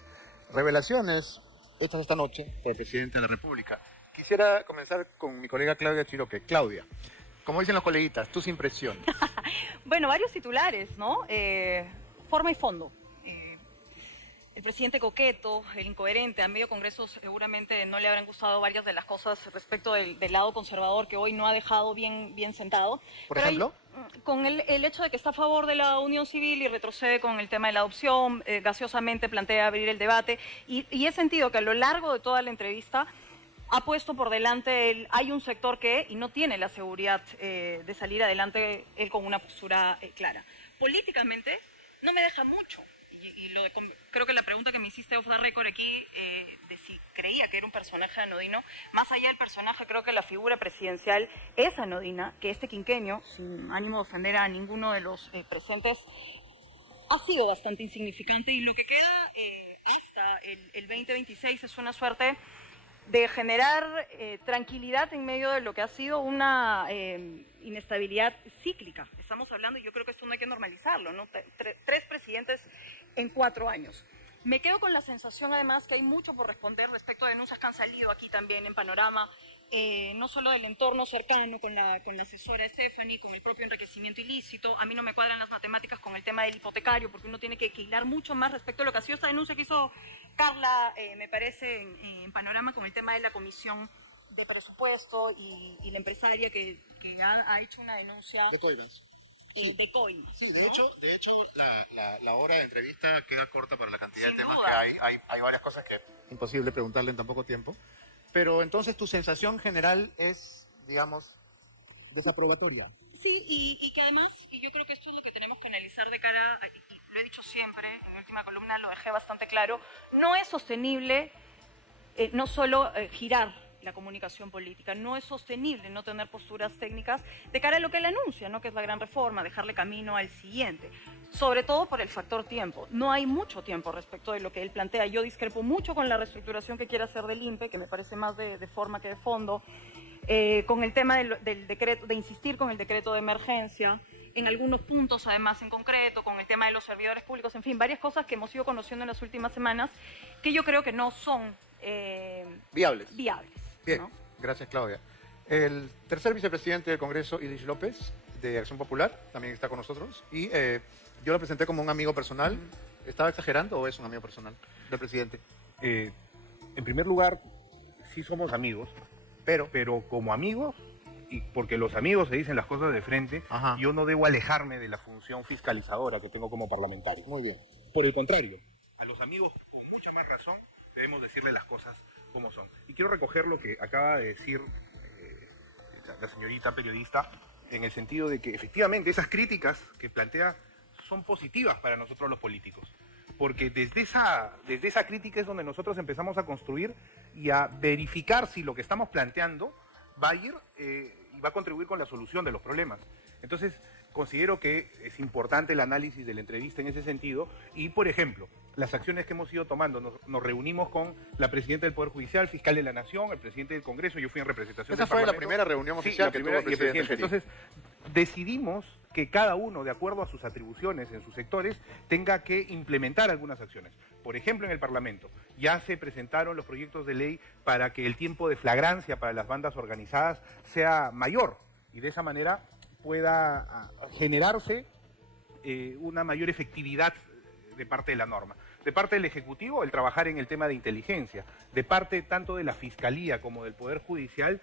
revelaciones hechas esta noche por el presidente de la República. Quisiera comenzar con mi colega Claudia Chiroque. Claudia, como dicen los coleguitas, tus impresiones. Bueno, varios titulares, ¿no? Forma y fondo. El presidente coqueto, el incoherente, a medio Congreso seguramente no le habrán gustado varias de las cosas respecto del lado conservador que hoy no ha dejado bien sentado. ¿Por ejemplo? Con el hecho de que está a favor de la unión civil y retrocede con el tema de la adopción, gaseosamente plantea abrir el debate y he sentido que a lo largo de toda la entrevista ha puesto por delante, hay un sector y no tiene la seguridad de salir adelante él con una postura clara. Políticamente no me deja mucho. Creo que la pregunta que me hiciste off the record aquí, de si creía que era un personaje anodino, más allá del personaje, creo que la figura presidencial es anodina, que este quinquenio, sin ánimo de ofender a ninguno de los presentes, ha sido bastante insignificante, y lo que queda hasta el 2026 es una suerte de generar tranquilidad en medio de lo que ha sido una inestabilidad cíclica. Estamos hablando, y yo creo que esto no hay que normalizarlo, ¿no? Tres presidentes en 4 años. Me quedo con la sensación, además, que hay mucho por responder respecto a denuncias que han salido aquí también en Panorama, no solo del entorno cercano, con la asesora Stephanie, con el propio enriquecimiento ilícito. A mí no me cuadran las matemáticas con el tema del hipotecario, porque uno tiene que hilar mucho más respecto a lo que ha sido esta denuncia que hizo Carla, me parece, en Panorama, con el tema de la comisión de presupuesto y la empresaria que ha hecho una denuncia De Coimas. de Coimas. Sí, ¿no? de hecho la hora de entrevista queda corta para la cantidad Sin de temas duda. que hay varias cosas que imposible preguntarle en tan poco tiempo. Pero entonces tu sensación general es, digamos, desaprobatoria. Sí, y que además, y yo creo que esto es lo que tenemos que analizar de cara, y lo he dicho siempre, en mi última columna lo dejé bastante claro, no es sostenible no solo girar la comunicación política, no es sostenible no tener posturas técnicas de cara a lo que él anuncia, ¿no? Que es la gran reforma, dejarle camino al siguiente, sobre todo por el factor tiempo. No hay mucho tiempo respecto de lo que él plantea. Yo discrepo mucho con la reestructuración que quiere hacer del INPE, que me parece más de forma que de fondo, con el tema del decreto, de insistir con el decreto de emergencia, en algunos puntos además en concreto, con el tema de los servidores públicos, en fin, varias cosas que hemos ido conociendo en las últimas semanas que yo creo que no son Viables. Bien, ¿no? gracias Claudia. El tercer vicepresidente del Congreso, Iris López, de Acción Popular, también está con nosotros. Y yo lo presenté como un amigo personal. ¿Estaba exagerando o es un amigo personal del presidente? En primer lugar, sí somos amigos, pero como amigos, y porque los amigos se dicen las cosas de frente, Ajá. yo no debo alejarme de la función fiscalizadora que tengo como parlamentario. Muy bien. Por el contrario, a los amigos con mucha más razón debemos decirle las cosas como son. Y quiero recoger lo que acaba de decir la señorita periodista, en el sentido de que efectivamente esas críticas que plantea son positivas para nosotros los políticos. Porque desde esa crítica es donde nosotros empezamos a construir y a verificar si lo que estamos planteando va a ir y va a contribuir con la solución de los problemas. Entonces, considero que es importante el análisis de la entrevista en ese sentido y, por ejemplo, las acciones que hemos ido tomando. Nos reunimos con la presidenta del Poder Judicial, fiscal de la Nación, el presidente del Congreso, yo fui en representación Esa del fue la Parlamento. primera reunión Sí, oficial la que primera, tuvo el y el presidente presidente. Geri. Entonces, decidimos que cada uno, de acuerdo a sus atribuciones en sus sectores, tenga que implementar algunas acciones. Por ejemplo, en el Parlamento ya se presentaron los proyectos de ley para que el tiempo de flagrancia para las bandas organizadas sea mayor y de esa manera pueda generarse una mayor efectividad de parte de la norma. De parte del Ejecutivo, el trabajar en el tema de inteligencia. De parte tanto de la Fiscalía como del Poder Judicial,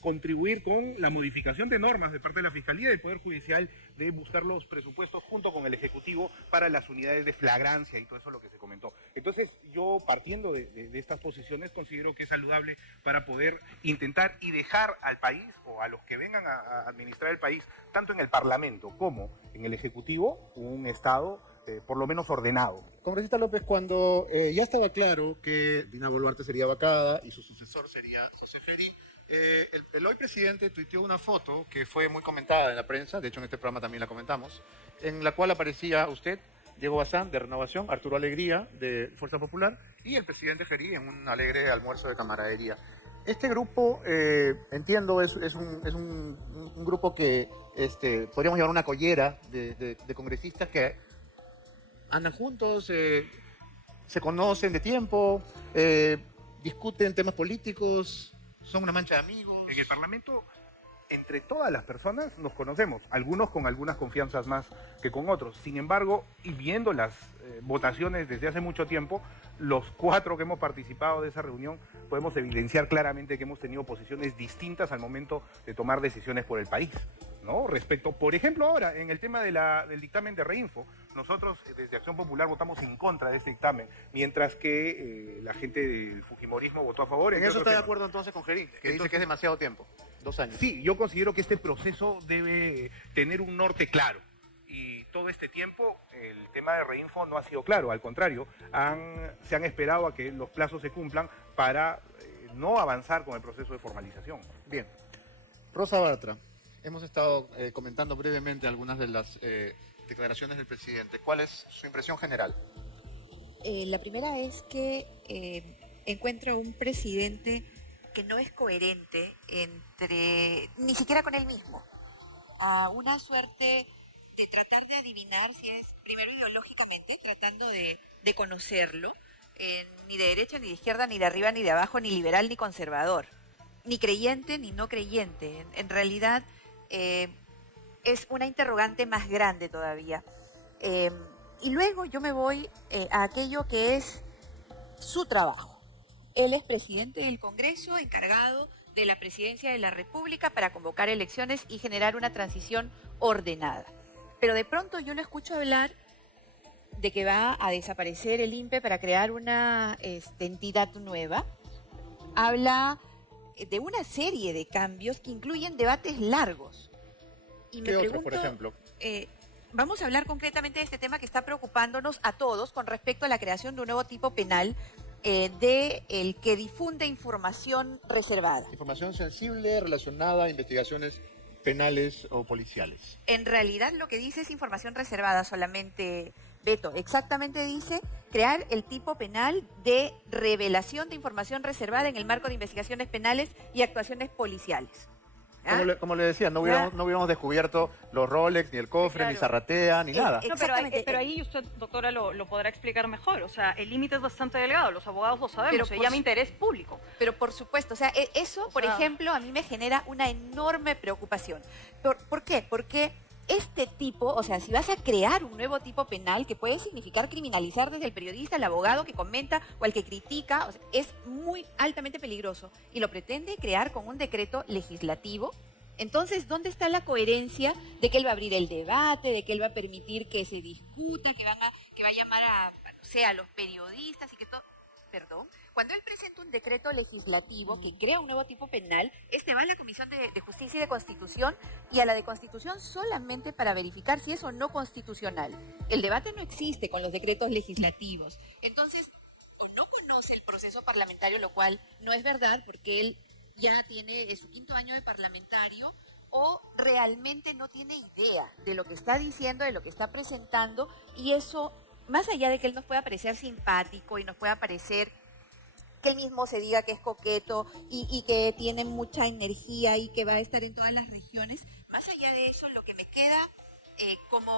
contribuir con la modificación de normas de parte de la Fiscalía y del Poder Judicial, de buscar los presupuestos junto con el Ejecutivo para las unidades de flagrancia y todo eso lo que se comentó. Entonces, yo partiendo de estas posiciones considero que es saludable para poder intentar y dejar al país o a los que vengan a administrar el país, tanto en el Parlamento como en el Ejecutivo, un Estado por lo menos ordenado. Congresista López, cuando ya estaba claro que Dina Boluarte sería vacada y su sucesor sería José Geri, el hoy presidente tuiteó una foto que fue muy comentada en la prensa, de hecho en este programa también la comentamos, en la cual aparecía usted, Diego Bazán, de Renovación, Arturo Alegría, de Fuerza Popular, y el presidente Geri en un alegre almuerzo de camaradería. Este grupo, entiendo, es un grupo que podríamos llamar una collera de congresistas que andan juntos, se conocen de tiempo, discuten temas políticos, son una mancha de amigos. En el Parlamento, entre todas las personas nos conocemos, algunos con algunas confianzas más que con otros. Sin embargo, y viendo las votaciones desde hace mucho tiempo, los 4 que hemos participado de esa reunión podemos evidenciar claramente que hemos tenido posiciones distintas al momento de tomar decisiones por el país, ¿no? ¿no? Respecto, por ejemplo, ahora, en el tema del dictamen de Reinfo, nosotros desde Acción Popular votamos en contra de este dictamen, mientras que la gente del fujimorismo votó a favor. ¿En eso está de acuerdo entonces con Gerí, que dice que es demasiado tiempo? 2 años. Sí, yo considero que este proceso debe tener un norte claro. Y todo este tiempo el tema de Reinfo no ha sido claro, al contrario, se han esperado a que los plazos se cumplan para no avanzar con el proceso de formalización. Bien. Rosa Bartra, hemos estado comentando brevemente algunas de las declaraciones del presidente. ¿Cuál es su impresión general? La primera es que encuentro un presidente que no es coherente ni siquiera con él mismo. Una suerte de tratar de adivinar si es, primero ideológicamente, tratando de conocerlo, ni de derecha, ni de izquierda, ni de arriba, ni de abajo, ni liberal, ni conservador, ni creyente, ni no creyente. En realidad es una interrogante más grande todavía. Y luego yo me voy a aquello que es su trabajo. Él es presidente del Congreso, encargado de la presidencia de la República para convocar elecciones y generar una transición ordenada. Pero de pronto yo lo escucho hablar de que va a desaparecer el INPE para crear una entidad nueva. Habla de una serie de cambios que incluyen debates largos. Y me pregunto, por ejemplo? Vamos a hablar concretamente de este tema que está preocupándonos a todos con respecto a la creación de un nuevo tipo penal de el que difunde información reservada. Información sensible relacionada a investigaciones penales o policiales. En realidad lo que dice es información reservada solamente, Beto. Exactamente dice crear el tipo penal de revelación de información reservada en el marco de investigaciones penales y actuaciones policiales. Como le decía, no hubiéramos descubierto los Rolex, ni el cofre, Claro. ni Zarratea, ni nada. No, pero ahí usted, doctora, lo podrá explicar mejor. O sea, el límite es bastante delgado, los abogados lo sabemos, se llama interés público. Pero por supuesto, o sea, eso, por ejemplo, a mí me genera una enorme preocupación. ¿Por qué? Porque este tipo, o sea, si vas a crear un nuevo tipo penal que puede significar criminalizar desde el periodista, el abogado que comenta o el que critica, o sea, es muy altamente peligroso y lo pretende crear con un decreto legislativo. Entonces, ¿dónde está la coherencia de que él va a abrir el debate, de que él va a permitir que se discuta, que va a llamar a los periodistas y que todo? Perdón, cuando él presenta un decreto legislativo que crea un nuevo tipo penal, este va a la Comisión de Justicia y de Constitución y a la de Constitución solamente para verificar si es o no constitucional. El debate no existe con los decretos legislativos. Entonces, o no conoce el proceso parlamentario, lo cual no es verdad porque él ya tiene su 5º año de parlamentario, o realmente no tiene idea de lo que está diciendo, de lo que está presentando, y eso, más allá de que él nos pueda parecer simpático y nos pueda parecer que él mismo se diga que es coqueto y que tiene mucha energía y que va a estar en todas las regiones, más allá de eso, lo que me queda como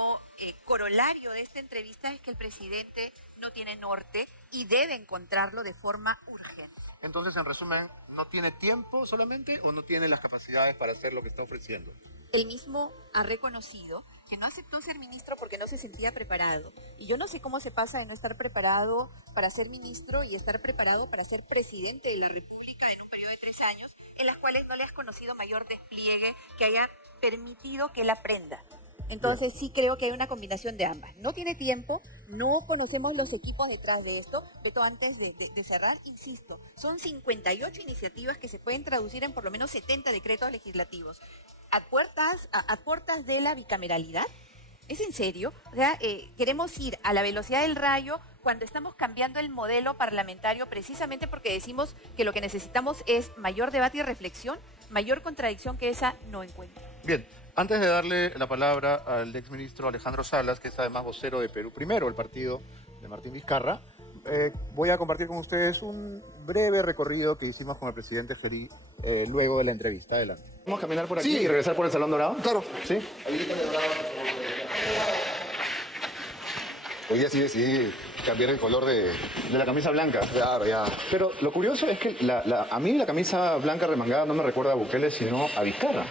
corolario de esta entrevista es que el presidente no tiene norte y debe encontrarlo de forma urgente. Entonces, en resumen, ¿no tiene tiempo solamente o no tiene las capacidades para hacer lo que está ofreciendo? Él mismo ha reconocido que no aceptó ser ministro porque no se sentía preparado. Y yo no sé cómo se pasa de no estar preparado para ser ministro y estar preparado para ser presidente de la República en un periodo de 3 años, en las cuales no le has conocido mayor despliegue que haya permitido que él aprenda. Entonces sí creo que hay una combinación de ambas. No tiene tiempo, no conocemos los equipos detrás de esto. Beto, antes de cerrar, insisto, son 58 iniciativas que se pueden traducir en por lo menos 70 decretos legislativos. ¿A puertas de la bicameralidad? ¿Es en serio? O sea, queremos ir a la velocidad del rayo cuando estamos cambiando el modelo parlamentario precisamente porque decimos que lo que necesitamos es mayor debate y reflexión, mayor contradicción que esa no encuentro. Bien. Antes de darle la palabra al exministro Alejandro Salas, que es además vocero de Perú Primero, el partido de Martín Vizcarra, voy a compartir con ustedes un breve recorrido que hicimos con el presidente Gerí luego de la entrevista. Adelante. ¿Vamos a caminar por aquí y regresar por el Salón Dorado? Claro. ¿Sí? Hoy día sí decidí cambiar el color de la camisa blanca. Claro, ya. Pero lo curioso es que a mí la camisa blanca remangada no me recuerda a Bukele, sino a Vizcarra.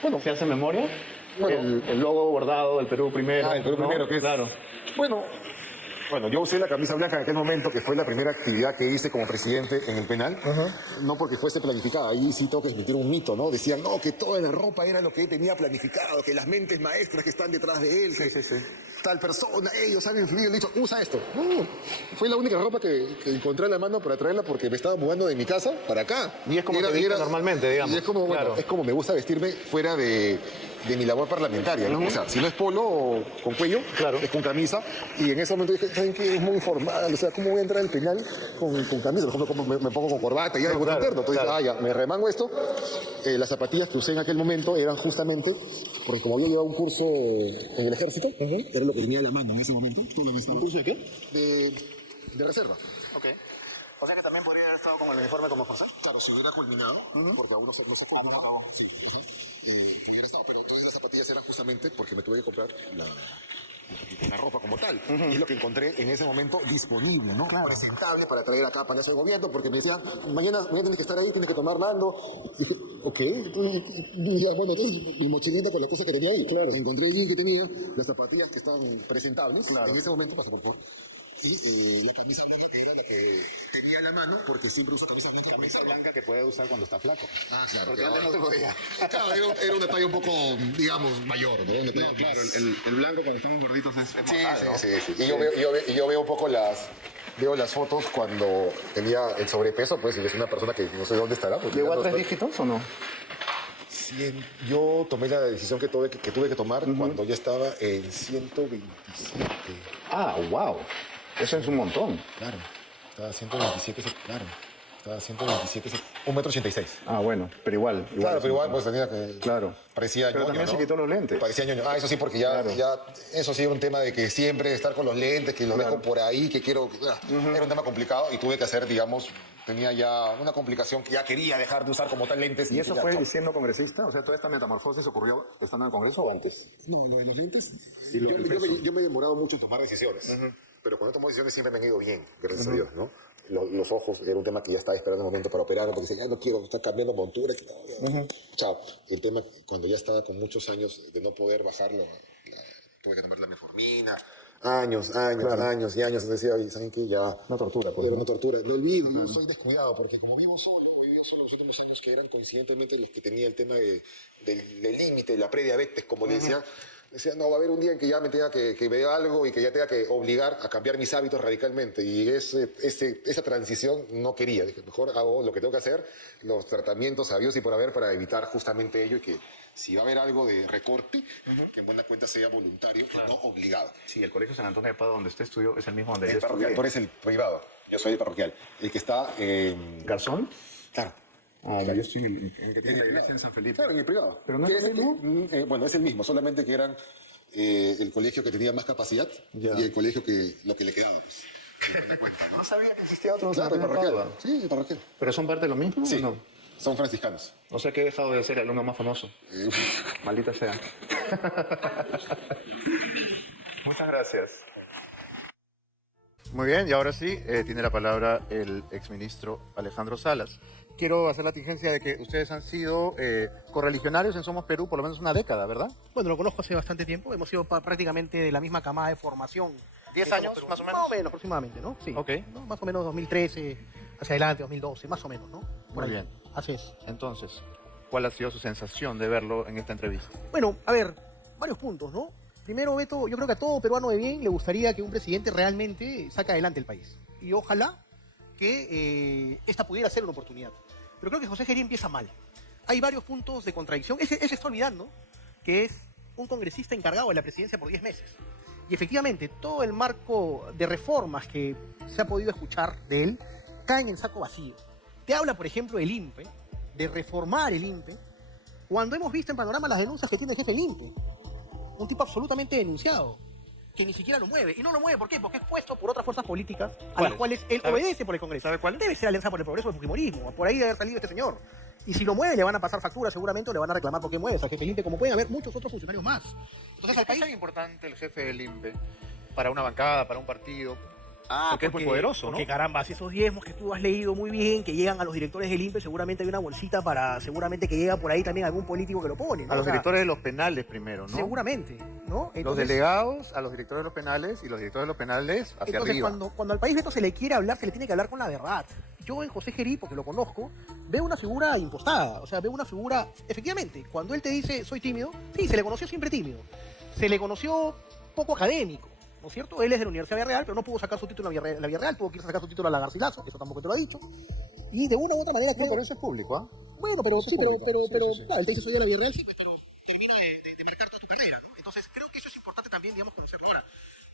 Bueno, ¿se hace memoria? Bueno. El logo bordado del Perú Primero. El Perú Primero, que es... Claro. Bueno, Bueno, yo usé la camisa blanca en aquel momento, que fue la primera actividad que hice como presidente en el penal, no porque fuese planificada, ahí sí tengo que desmentir un mito, ¿no? Decían, no, que toda la ropa era lo que él tenía planificado, que las mentes maestras que están detrás de él, que tal persona, ellos han influido, han dicho, usa esto. No, fue la única ropa que encontré a la mano para traerla porque me estaba mudando de mi casa para acá. Y es como te viste normalmente, digamos. Y es como, bueno, Claro. es como me gusta vestirme fuera de mi labor parlamentaria, ¿no? O sea, si no es polo o con cuello, es con camisa. Y en ese momento dije, ¿saben qué? Es muy formal. O sea, ¿cómo voy a entrar al penal con camisa? Por ejemplo, ¿cómo me pongo con corbata y algo interno? Entonces, ya, me remango esto. Las zapatillas que usé en aquel momento eran justamente, porque como yo llevaba un curso en el ejército, era lo que tenía a la mano en ese momento. ¿Tú lo ves? ¿Un curso de qué? De reserva. Ok. O sea que también podría haber estado como el uniforme como José. Claro, si hubiera culminado, porque aún no se ha culminado, hubiera estado, pero todas las zapatillas eran justamente porque me tuve que comprar la ropa como tal. Y es lo que encontré en ese momento disponible, ¿no? Presentable para traer acá para el gobierno, porque me decían, mañana tienes que estar ahí, tienes que tomar mando. Y dije, ok. Y ya, bueno, entonces mi mochilita con la cosa que tenía ahí. Claro. Encontré el jean que tenía, las zapatillas que estaban presentables. En ese momento, pasa por favor. Y la camisa blanca que era la que tenía a la mano, porque siempre uso camisa blanca. Camisa blanca que puede usar cuando está flaco. Ah, claro. Porque antes no se podía. Claro, era un detalle un poco, digamos, mayor, ¿no? Claro, el blanco cuando estamos gorditos es Sí. Y yo veo un poco veo las fotos cuando tenía el sobrepeso, pues, y es una persona que no sé dónde estará. ¿Llegó a 3 dígitos o no? Yo tomé la decisión que tuve que tomar cuando ya estaba en 127. Ah, wow. Eso es un montón. Claro, estaba a 127, claro. Estaba a 127, 1,86 m. Ah, bueno, pero igual. Claro, pero igual pues tenía que... Claro. Parecía Pero ñoño, también se ¿no? quitó los lentes. Parecía ñoño. Ah, eso sí, porque ya eso sí era un tema de que siempre estar con los lentes, que los dejo por ahí, que quiero... Era un tema complicado y tuve que hacer, digamos, tenía ya una complicación que ya quería dejar de usar como tal lentes. ¿Y eso ya, fue siendo congresista? O sea, ¿toda esta metamorfosis ocurrió estando en el Congreso o antes? No, lo de los lentes... Yo me he demorado mucho en tomar decisiones. Pero cuando tomo decisiones siempre me han ido bien, gracias a Dios, ¿no? Los ojos era un tema que ya estaba esperando un momento para operar, porque decía, ya no quiero estar cambiando montura. Chao. El tema, cuando ya estaba con muchos años de no poder bajarlo, tuve que tomar la metformina. Años. Entonces decía, oye, ¿saben qué? Ya... Una tortura, pues. Era una tortura. Lo olvido, yo soy descuidado, porque como vivo solo los últimos años que eran coincidentemente los que tenía el tema del límite, la prediabetes, como le decía. Decía, no, va a haber un día en que ya me tenga que ver algo y que ya tenga que obligar a cambiar mis hábitos radicalmente. Y esa transición no quería. Dije, mejor hago lo que tengo que hacer, los tratamientos sabios y por haber para evitar justamente ello y que si va a haber algo de recorte, que en buena cuenta sea voluntario, no obligado. Sí, el Colegio San Antonio de Padua, donde usted estudió, es el mismo donde El yo parroquial, estudié. tú eres el privado, yo soy el parroquial. El que está en... ¿Garzón? Claro. Ah, yo estoy en el que tiene la iglesia en San Felipe. Claro, en el privado. ¿Pero no es el mismo? Bueno, es el mismo, solamente que eran el colegio que tenía más capacidad y el colegio que lo que le quedaba. Pues, No sabía que existía otro claro, San el Antonio de parroquial. Padua. Sí, el parroquial. ¿Pero son parte de lo mismo Sí, o no? son franciscanos. O sea que he dejado de ser el alumno más famoso. Maldita sea. Muchas gracias. Muy bien, y ahora sí, tiene la palabra el exministro Alejandro Salas. Quiero hacer la tingencia de que ustedes han sido correligionarios en Somos Perú por lo menos una década, ¿verdad? Bueno, lo conozco hace bastante tiempo. Hemos sido prácticamente de la misma camada de formación. 10 años, más o menos. Más o menos, aproximadamente, ¿no? Sí. Ok. ¿no? Más o menos 2013, hacia adelante, 2012, más o menos, ¿no? Muy bien. Así es. Entonces, ¿cuál ha sido su sensación de verlo en esta entrevista? Bueno, a ver, varios puntos, ¿no? Primero, Beto, yo creo que a todo peruano de bien le gustaría que un presidente realmente saque adelante el país. Y ojalá que esta pudiera ser una oportunidad. Pero creo que José Gerí empieza mal. Hay varios puntos de contradicción. Él se está olvidando que es un congresista encargado de la presidencia por 10 meses. Y efectivamente, todo el marco de reformas que se ha podido escuchar de él caen en saco vacío. Te habla, por ejemplo, del INPE, de reformar el INPE, cuando hemos visto en panorama las denuncias que tiene el jefe del INPE. Un tipo absolutamente denunciado, que ni siquiera lo mueve. Y no lo mueve, ¿por qué? Porque es puesto por otras fuerzas políticas a las cuales él obedece por el Congreso. ¿Sabe cuál? Debe ser Alianza por el Progreso del Fujimorismo. Por ahí debe haber salido este señor. Y si lo mueve, le van a pasar factura seguramente o le van a reclamar por qué mueves al jefe del INPE, como pueden haber muchos otros funcionarios más. Entonces, al ¿Es país... tan importante el jefe del INPE para una bancada, para un partido? Porque es muy poderoso, ¿no? Porque carambas, esos diezmos que tú has leído muy bien, que llegan a los directores del INPE, seguramente hay una bolsita seguramente que llega por ahí también algún político que lo pone, ¿no? A los directores de los penales primero, ¿no? Seguramente, ¿no? Entonces, los delegados a los directores de los penales y los directores de los penales hacia arriba. Cuando al país Beto se le quiere hablar, se le tiene que hablar con la verdad. Yo en José Gerí, porque lo conozco, veo una figura impostada, o sea, veo una figura, efectivamente, cuando él te dice soy tímido, sí, se le conoció siempre tímido, se le conoció poco académico, ¿no es cierto? Él es de la Universidad de Villarreal, pero no pudo sacar su título en la Villarreal, tuvo que irse a sacar su título a la Garcilaso, eso tampoco te lo ha dicho, y de una u otra manera creo... pero eso es público, ¿ah? Bueno, pero sí, pero sí. claro, él te dice soy de la Villarreal, sí, pues, pero termina de marcar toda tu carrera, ¿no? Entonces creo que eso es importante también, digamos, conocerlo. Ahora,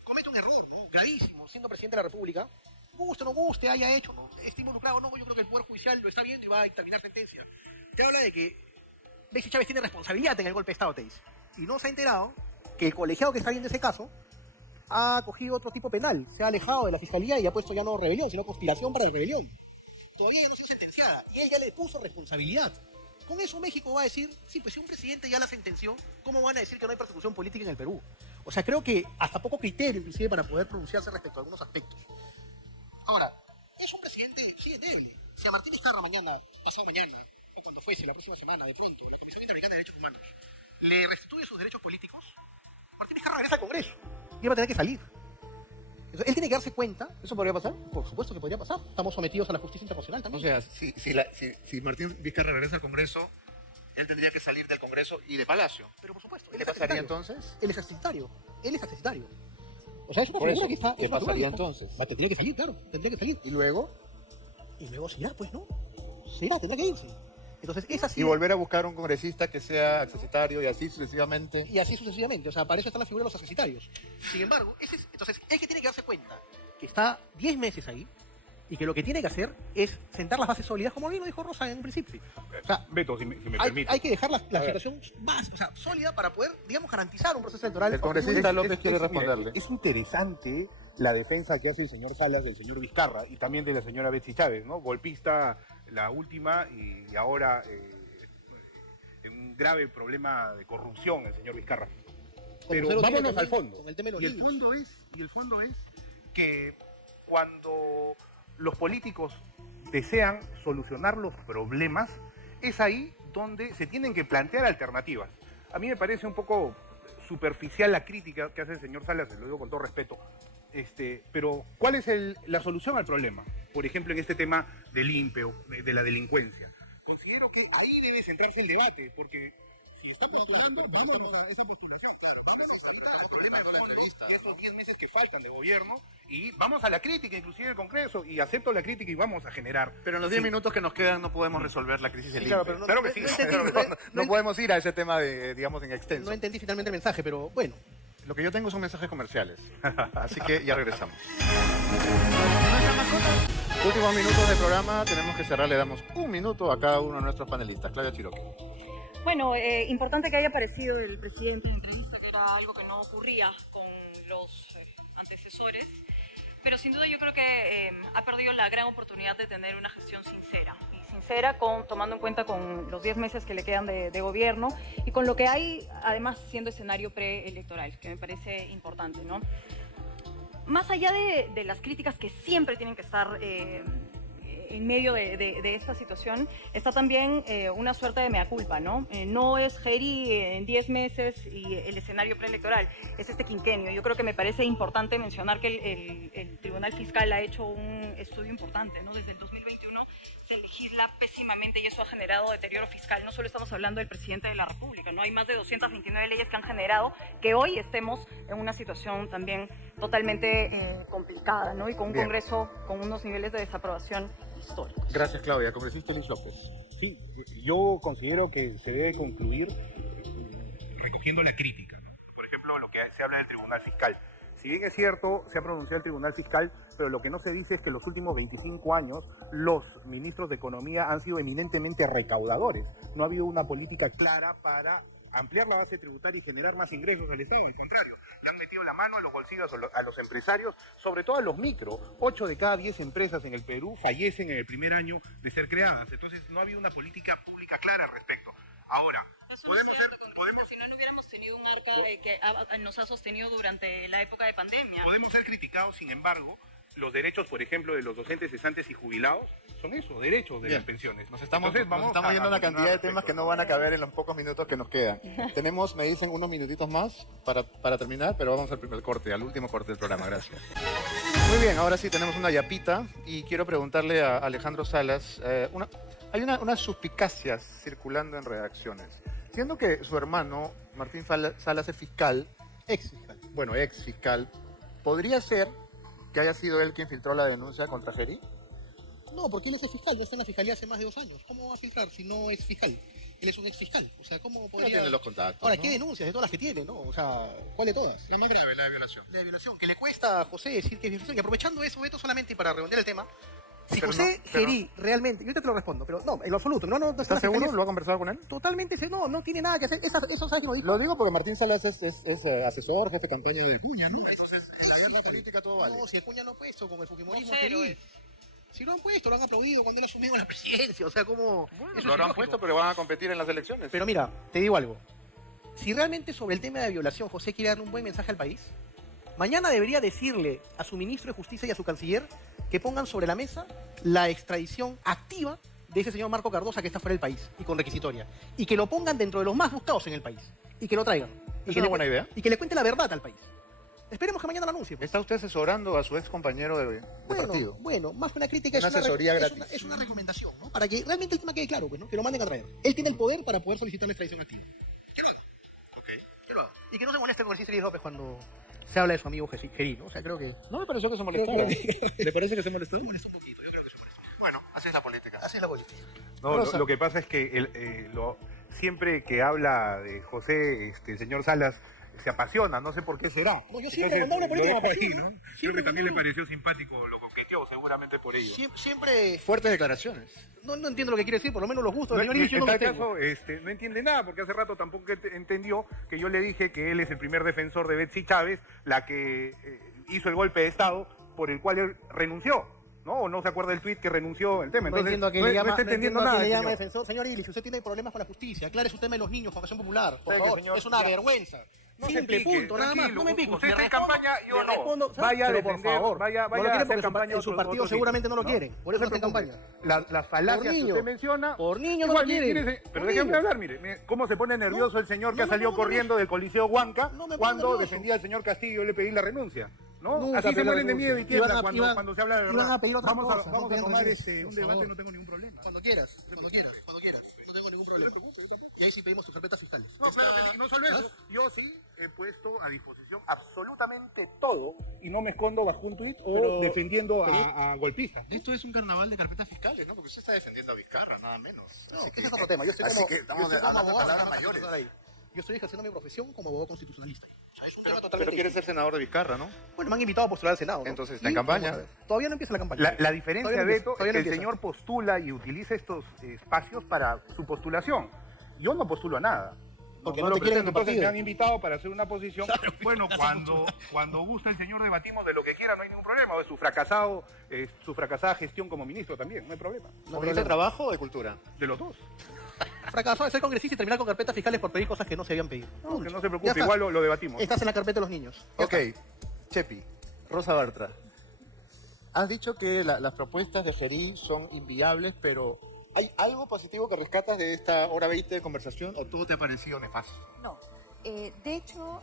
comete un error, ¿no? Gravísimo, siendo presidente de la República, guste o no guste, haya hecho, ¿no? Esté involucrado, no, yo creo que el Poder Judicial lo está viendo y va a dictaminar sentencia. Te habla de que Bexy Chávez tiene responsabilidad en el golpe de Estado, te dice. Y no se ha enterado que el colegiado que está viendo ese caso ha cogido otro tipo penal, se ha alejado de la fiscalía y ha puesto ya no rebelión, sino conspiración para rebelión. Todavía no ha sido sentenciada y él ya le puso responsabilidad. Con eso México va a decir, sí, pues si un presidente ya la sentenció, ¿cómo van a decir que no hay persecución política en el Perú? O sea, creo que hasta poco criterio, inclusive, para poder pronunciarse respecto a algunos aspectos. Ahora, es un presidente, sí, endeble. Si a Martín Vizcarra mañana, pasado mañana, o cuando fuese, la próxima semana, de pronto, la Comisión Interamericana de Derechos Humanos, le restituye sus derechos políticos, Martín Vizcarra regresa al Congreso y él va a tener que salir. Entonces, él tiene que darse cuenta. ¿Eso podría pasar? Por supuesto que podría pasar. Estamos sometidos a la justicia internacional también. O sea, si Martín Vizcarra regresa al Congreso, él tendría que salir del Congreso y de Palacio. Pero por supuesto. ¿Qué pasaría entonces? Él es accesitario. Él es accesitario. O sea, es una Por figura eso, que está... ¿qué pasaría entonces? Tendría que salir, claro. Tendría que salir. ¿Y luego? Y luego se irá, pues, ¿no? Se irá, tendrá que irse. Entonces, es así. Y volver a buscar un congresista que sea accesitario y así sucesivamente. Y así sucesivamente. O sea, para eso está la figura de los accesitarios. Sin embargo, entonces, él que tiene que darse cuenta que está 10 meses ahí y que lo que tiene que hacer es sentar las bases sólidas, como bien lo dijo Rosa en un principio. O sea, Beto, si me permite. Hay que dejar la situación más, sólida para poder, digamos, garantizar un proceso electoral. El congresista López quiere responderle. Mira, es interesante la defensa que hace el señor Salas del señor Vizcarra y también de la señora Betsy Chávez, ¿no? Golpista la última y ahora en un grave problema de corrupción el señor Vizcarra. Pero vámonos al fondo. Y el fondo es que cuando los políticos desean solucionar los problemas, es ahí donde se tienen que plantear alternativas. A mí me parece un poco superficial la crítica que hace el señor Salas, se lo digo con todo respeto, pero ¿cuál es la solución al problema? Por ejemplo, en este tema del INPE o de la delincuencia. Considero que ahí debe centrarse el debate, porque si está postulando, vámonos a esa postulación. Claro, vámonos al problema de esos 10 meses que faltan de gobierno y vamos a la crítica, inclusive del Congreso, y acepto la crítica y vamos a generar. Pero en los 10 minutos que nos quedan no podemos resolver la crisis del INPE. Claro, Claro que sí. No podemos ir a ese tema de, digamos, en extenso. No entendí finalmente el mensaje, pero bueno. Lo que yo tengo son mensajes comerciales. Así que ya regresamos. Últimos minutos del programa, tenemos que cerrar, le damos un minuto a cada uno de nuestros panelistas. Claudia Chiroque. Bueno, importante que haya aparecido el presidente en la entrevista, que era algo que no ocurría con los antecesores, pero sin duda yo creo que ha perdido la gran oportunidad de tener una gestión sincera, tomando en cuenta con los 10 meses que le quedan de gobierno y con lo que hay, además, siendo escenario preelectoral, que me parece importante, ¿no? Más allá de las críticas que siempre tienen que estar en medio de esta situación, está también una suerte de mea culpa, ¿no? No es Gerí en 10 meses y el escenario preelectoral, es este quinquenio. Yo creo que me parece importante mencionar que el Tribunal Fiscal ha hecho un estudio importante, ¿no? Desde el 2021 se legisla pésimamente y eso ha generado deterioro fiscal. No solo estamos hablando del presidente de la República, ¿no? Hay más de 229 leyes que han generado que hoy estemos en una situación también totalmente complicada, ¿no? Y con un Congreso con unos niveles de desaprobación históricos. Gracias, Claudia. Congresista Luis López. Sí, yo considero que se debe concluir recogiendo la crítica, ¿no? Por ejemplo, lo que se habla del Tribunal Fiscal. Si bien es cierto, se ha pronunciado el Tribunal Fiscal, pero lo que no se dice es que en los últimos 25 años los ministros de Economía han sido eminentemente recaudadores. No ha habido una política clara para ampliar la base tributaria y generar más ingresos del Estado. Al contrario, le han metido la mano en los bolsillos a los empresarios, sobre todo a los micro. 8 de cada 10 empresas en el Perú fallecen en el primer año de ser creadas. Entonces no ha habido una política pública clara al respecto. Ahora, si no hubiéramos tenido un arca que nos ha sostenido durante la época de pandemia. Podemos ser criticados, sin embargo, los derechos, por ejemplo, de los docentes, cesantes y jubilados, son eso, derechos de Bien. las pensiones. Nos estamos Entonces, yendo a una continuar cantidad de al temas que respecto, no van a caber en los pocos minutos que nos quedan. Tenemos, me dicen, unos minutitos más para terminar, pero vamos al primer corte, al último corte del programa. Gracias. Muy bien, ahora sí tenemos una yapita y quiero preguntarle a Alejandro Salas. Hay unas suspicacias circulando en redacciones. Siendo que su hermano, Martín Salas, es fiscal, Ex fiscal. bueno, ex fiscal, ¿podría ser que haya sido él quien filtró la denuncia contra Geri? No, porque él es fiscal, ya está en la fiscalía hace más de 2 años. ¿Cómo va a filtrar si no es fiscal? Él es un ex fiscal. O sea, ¿cómo No podría...? tiene los contactos. Ahora, ¿no? ¿qué denuncias de todas las que tiene, no? O sea, ¿cuál de todas? La más grave, la de violación. La de violación. Que le cuesta a José decir que es violación. Y aprovechando eso, Beto, solamente para redondear el tema, si Pero José no, pero- Gerí realmente... Yo te lo respondo, pero no, en lo absoluto. No está en ¿Estás la seguro? fiscalía. ¿Lo ha conversado con él? Totalmente, no tiene nada que hacer. Eso sabes que lo dijo. Lo digo porque Martín Salas es asesor, jefe de campaña de Acuña, ¿no? Entonces, en la guerra política todo vale. No, si Acuña lo ha puesto con el fujimorismo. No sé, Gerí. Si lo han puesto, lo han aplaudido cuando él asumió la presidencia. O sea, como... eso Lo es habrán ilógico. puesto, pero van a competir en las elecciones. Pero mira, te digo algo. Si realmente sobre el tema de violación José quiere darle un buen mensaje al país, mañana debería decirle a su ministro de Justicia y a su canciller que pongan sobre la mesa la extradición activa de ese señor Marco Cardosa que está fuera del país y con requisitoria. Y que lo pongan dentro de los más buscados en el país. Y que lo traigan. Y Es que una le- buena idea. Y que le cuente la verdad al país. Esperemos que mañana lo anuncie. pues. ¿Está usted asesorando a su ex compañero de partido? Bueno, más que una crítica Una es, una, asesoría es, gratis. una, es una recomendación, ¿no? Para que realmente el tema quede claro, pues, ¿no? Que lo manden a traer. Él tiene el poder para poder solicitar la extradición activa. Que lo haga. Que lo haga. Y que no se moleste con el Cicely López cuando se habla de su amigo Gerí, ¿no? O sea, creo que... No me pareció que se molestara. ¿Le parece que se molestó? Se molestó un poquito, yo creo que se molestó. Bueno, así es la política. Así es la política. No, Rosa. lo que pasa es que siempre que habla de José, el señor Salas se apasiona, no sé por qué será. No, yo siempre cuando hablo de política lo me dejo ahí, apasiono. ¿no? Creo Siempre que también le cuando pareció simpático, lo coqueteó seguramente por ello. Siempre... Fuertes declaraciones. No entiendo lo que quiere decir, por lo menos los gustos del No, señor Inicio en no los tal tengo. caso, no entiende nada, porque hace rato tampoco entendió que yo le dije que él es el primer defensor de Betsy Chávez, la que hizo el golpe de Estado por el cual él renunció, ¿no? O no se acuerda del tuit que renunció el tema. No Entonces, entiendo a qué no le llama, está no entendiendo entiendo a nada. qué le el llama señor. defensor. Señor Illich, usted tiene problemas con la justicia. Aclare su tema de los niños con Acción Popular, por Oiga, favor. señor, es una ya. vergüenza. No se Simple pique, punto, nada más. tranquilo. No me pico. Usted Le está en respondo- campaña, yo le no. respondo, Vaya a pero por defender, favor. vaya no lo a quiere hacer porque campaña en su otros partido sitios. seguramente no lo quieren. Por eso No no está en se preocupe. campaña. Las falacias Por que niño. usted menciona. Por niño no igual, lo quieren. pero Por déjeme niño. hablar, mire, cómo se pone nervioso el señor que ha salido corriendo del Coliseo Huanca No me pongo cuando nervioso. defendía al señor Castillo y le pedí la renuncia. ¿No? Nunca Así se pedí la mueren de miedo y renuncia. tiemblan Iban a- cuando se habla de iban verdad. a pedir otra vamos cosa, a no tomar pedían un renuncia, por debate, favor. no tengo ningún problema. Cuando quieras. No tengo ningún problema. Y ahí sí pedimos tus carpetas fiscales. No, claro que no solo eso. Yo sí he puesto a disposición absolutamente todo y no me escondo bajo un tuit o Pero- defendiendo a golpistas. Esto es un carnaval de carpetas fiscales, ¿no? Porque usted está defendiendo a Vizcarra, nada menos. No, Así ese es otro tema. Yo estoy así como, que estamos yo estoy como hablando de abogado palabras mayores. constitucional ahí. Yo estoy ejerciendo mi profesión como abogado constitucionalista. O sea, es un tema Pero totalmente quiere ser distinto. senador de Vizcarra, ¿no? Bueno, me han invitado a postular al Senado, ¿no? Entonces, ¿está en Y campaña? vamos a ver. Todavía no empieza la campaña. La diferencia, Todavía no empieza, Beto, es todavía que no el empieza. señor postula y utiliza estos espacios para su postulación. Yo no postulo a nada. Porque no no lo te quieren en presento. tu Entonces me partido. han invitado para hacer una posición. Bueno, cuando gusta el señor debatimos de lo que quiera, no hay ningún problema. O de su fracasada gestión como ministro también, no hay problema. ¿Ministro de Trabajo o de Cultura? De los dos. Fracasó de ser congresista y terminar con carpetas fiscales por pedir cosas que no se habían pedido. No, que no se Ya preocupe, está. igual lo debatimos. Estás en la carpeta de los niños. Ya Ok, está. Chepi, Rosa Bartra. Has dicho que las propuestas de Gerí son inviables, pero ¿hay algo positivo que rescatas de esta hora 20 de conversación o todo te ha parecido nefasto? No. De hecho,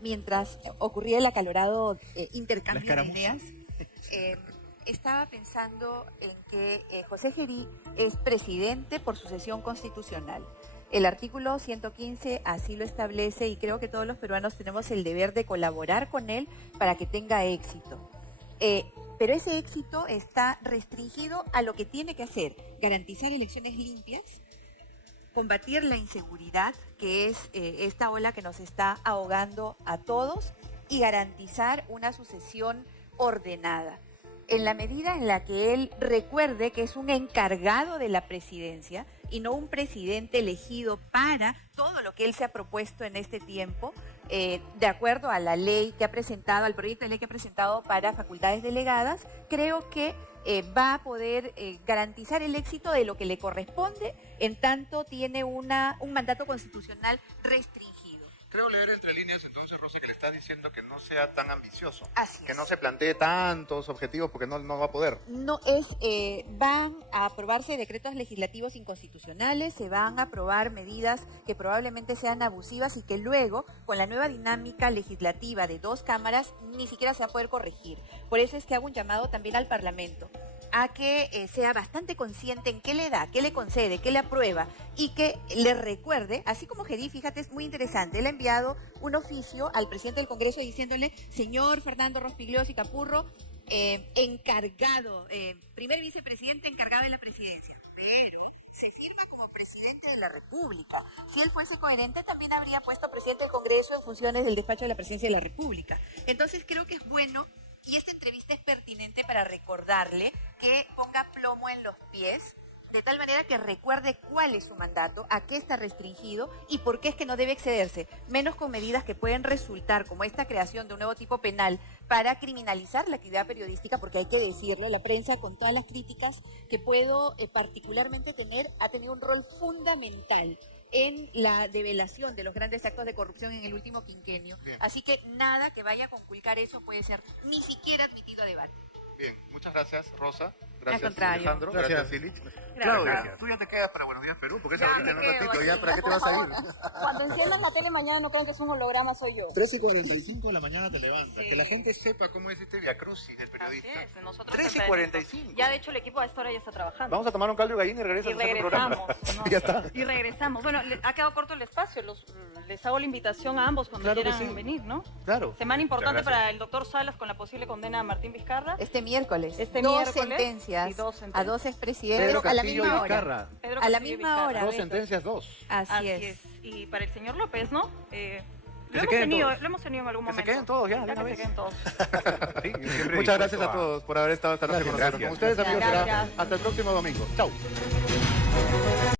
mientras ocurría el acalorado intercambio de ideas, estaba pensando en que José Gerí es presidente por sucesión constitucional. El artículo 115 así lo establece y creo que todos los peruanos tenemos el deber de colaborar con él para que tenga éxito. Pero ese éxito está restringido a lo que tiene que hacer: garantizar elecciones limpias, combatir la inseguridad, que es esta ola que nos está ahogando a todos, y garantizar una sucesión ordenada. En la medida en la que él recuerde que es un encargado de la presidencia y no un presidente elegido para todo lo que él se ha propuesto en este tiempo, de acuerdo a la ley que ha presentado, al proyecto de ley que ha presentado para facultades delegadas, creo que va a poder garantizar el éxito de lo que le corresponde, en tanto tiene un mandato constitucional restringido. Creo leer entre líneas entonces, Rosa, que le está diciendo que no sea tan ambicioso. Así Que es. no se plantee tantos objetivos porque no va a poder. No es, van a aprobarse decretos legislativos inconstitucionales, se van a aprobar medidas que probablemente sean abusivas y que luego, con la nueva dinámica legislativa de 2 cámaras, ni siquiera se va a poder corregir. Por eso es que hago un llamado también al Parlamento a que sea bastante consciente en qué le da, qué le concede, qué le aprueba y que le recuerde, así como Geri, fíjate, es muy interesante, él ha enviado un oficio al presidente del Congreso diciéndole, señor Fernando Rospigliosi Capurro, encargado, primer vicepresidente encargado de la presidencia, pero se firma como presidente de la República. Si él fuese coherente, también habría puesto presidente del Congreso en funciones del despacho de la presidencia de la República. Entonces creo que es bueno, y esta entrevista es pertinente para recordarle que ponga plomo en los pies, de tal manera que recuerde cuál es su mandato, a qué está restringido y por qué es que no debe excederse, menos con medidas que pueden resultar, como esta creación de un nuevo tipo penal para criminalizar la actividad periodística, porque hay que decirlo, la prensa, con todas las críticas que puedo particularmente tener, ha tenido un rol fundamental en la develación de los grandes actos de corrupción en el último quinquenio. Bien. Así que nada que vaya a conculcar eso puede ser ni siquiera admitido a debate. Bien, muchas gracias, Rosa. Gracias, contrario. Alejandro. Gracias. Gracias, Silich. Gracias. Claudia, tú ya te quedas para Buenos Días Perú, porque es Ya ahorita en me un quedo, ratito. ¿Ya sí. para qué te vas a ir? Cuando enciendan la tele mañana no crean que es un holograma, soy yo. 13:45 de la mañana te levantas. Sí. Que la gente sepa cómo es este viacrucis del periodista. Así es, nosotros 13:45. Ya de hecho el equipo a esta hora ya está trabajando. Vamos a tomar un caldo de gallina y regresamos Y a hacer el programa. regresamos, ¿no? Ya está. Y regresamos. Bueno, ha quedado corto el espacio. Les hago la invitación a ambos cuando Claro que quieran sí. venir, ¿no? Claro. Semana importante Muchas gracias. para el doctor Salas con la posible condena a Martín Vizcarra. Este miércoles, Este dos miércoles sentencias y dos a sentencias. 2 expresidentes Pedro a la Castillo misma y hora. Vizcarra. Pedro A la Castillo y misma Vizcarra. hora. Dos Beto. sentencias, 2. Así es. Y para el señor López, ¿no? Lo se queden todos. hemos tenido en algún Que se momento. queden todos ya, de una que vez. se queden todos. Sí, yo siempre Muchas gracias dispuesto a todos por haber estado esta noche con nosotros. Gracias. Con ustedes, amigos, será Gracias. hasta el próximo domingo. Chau.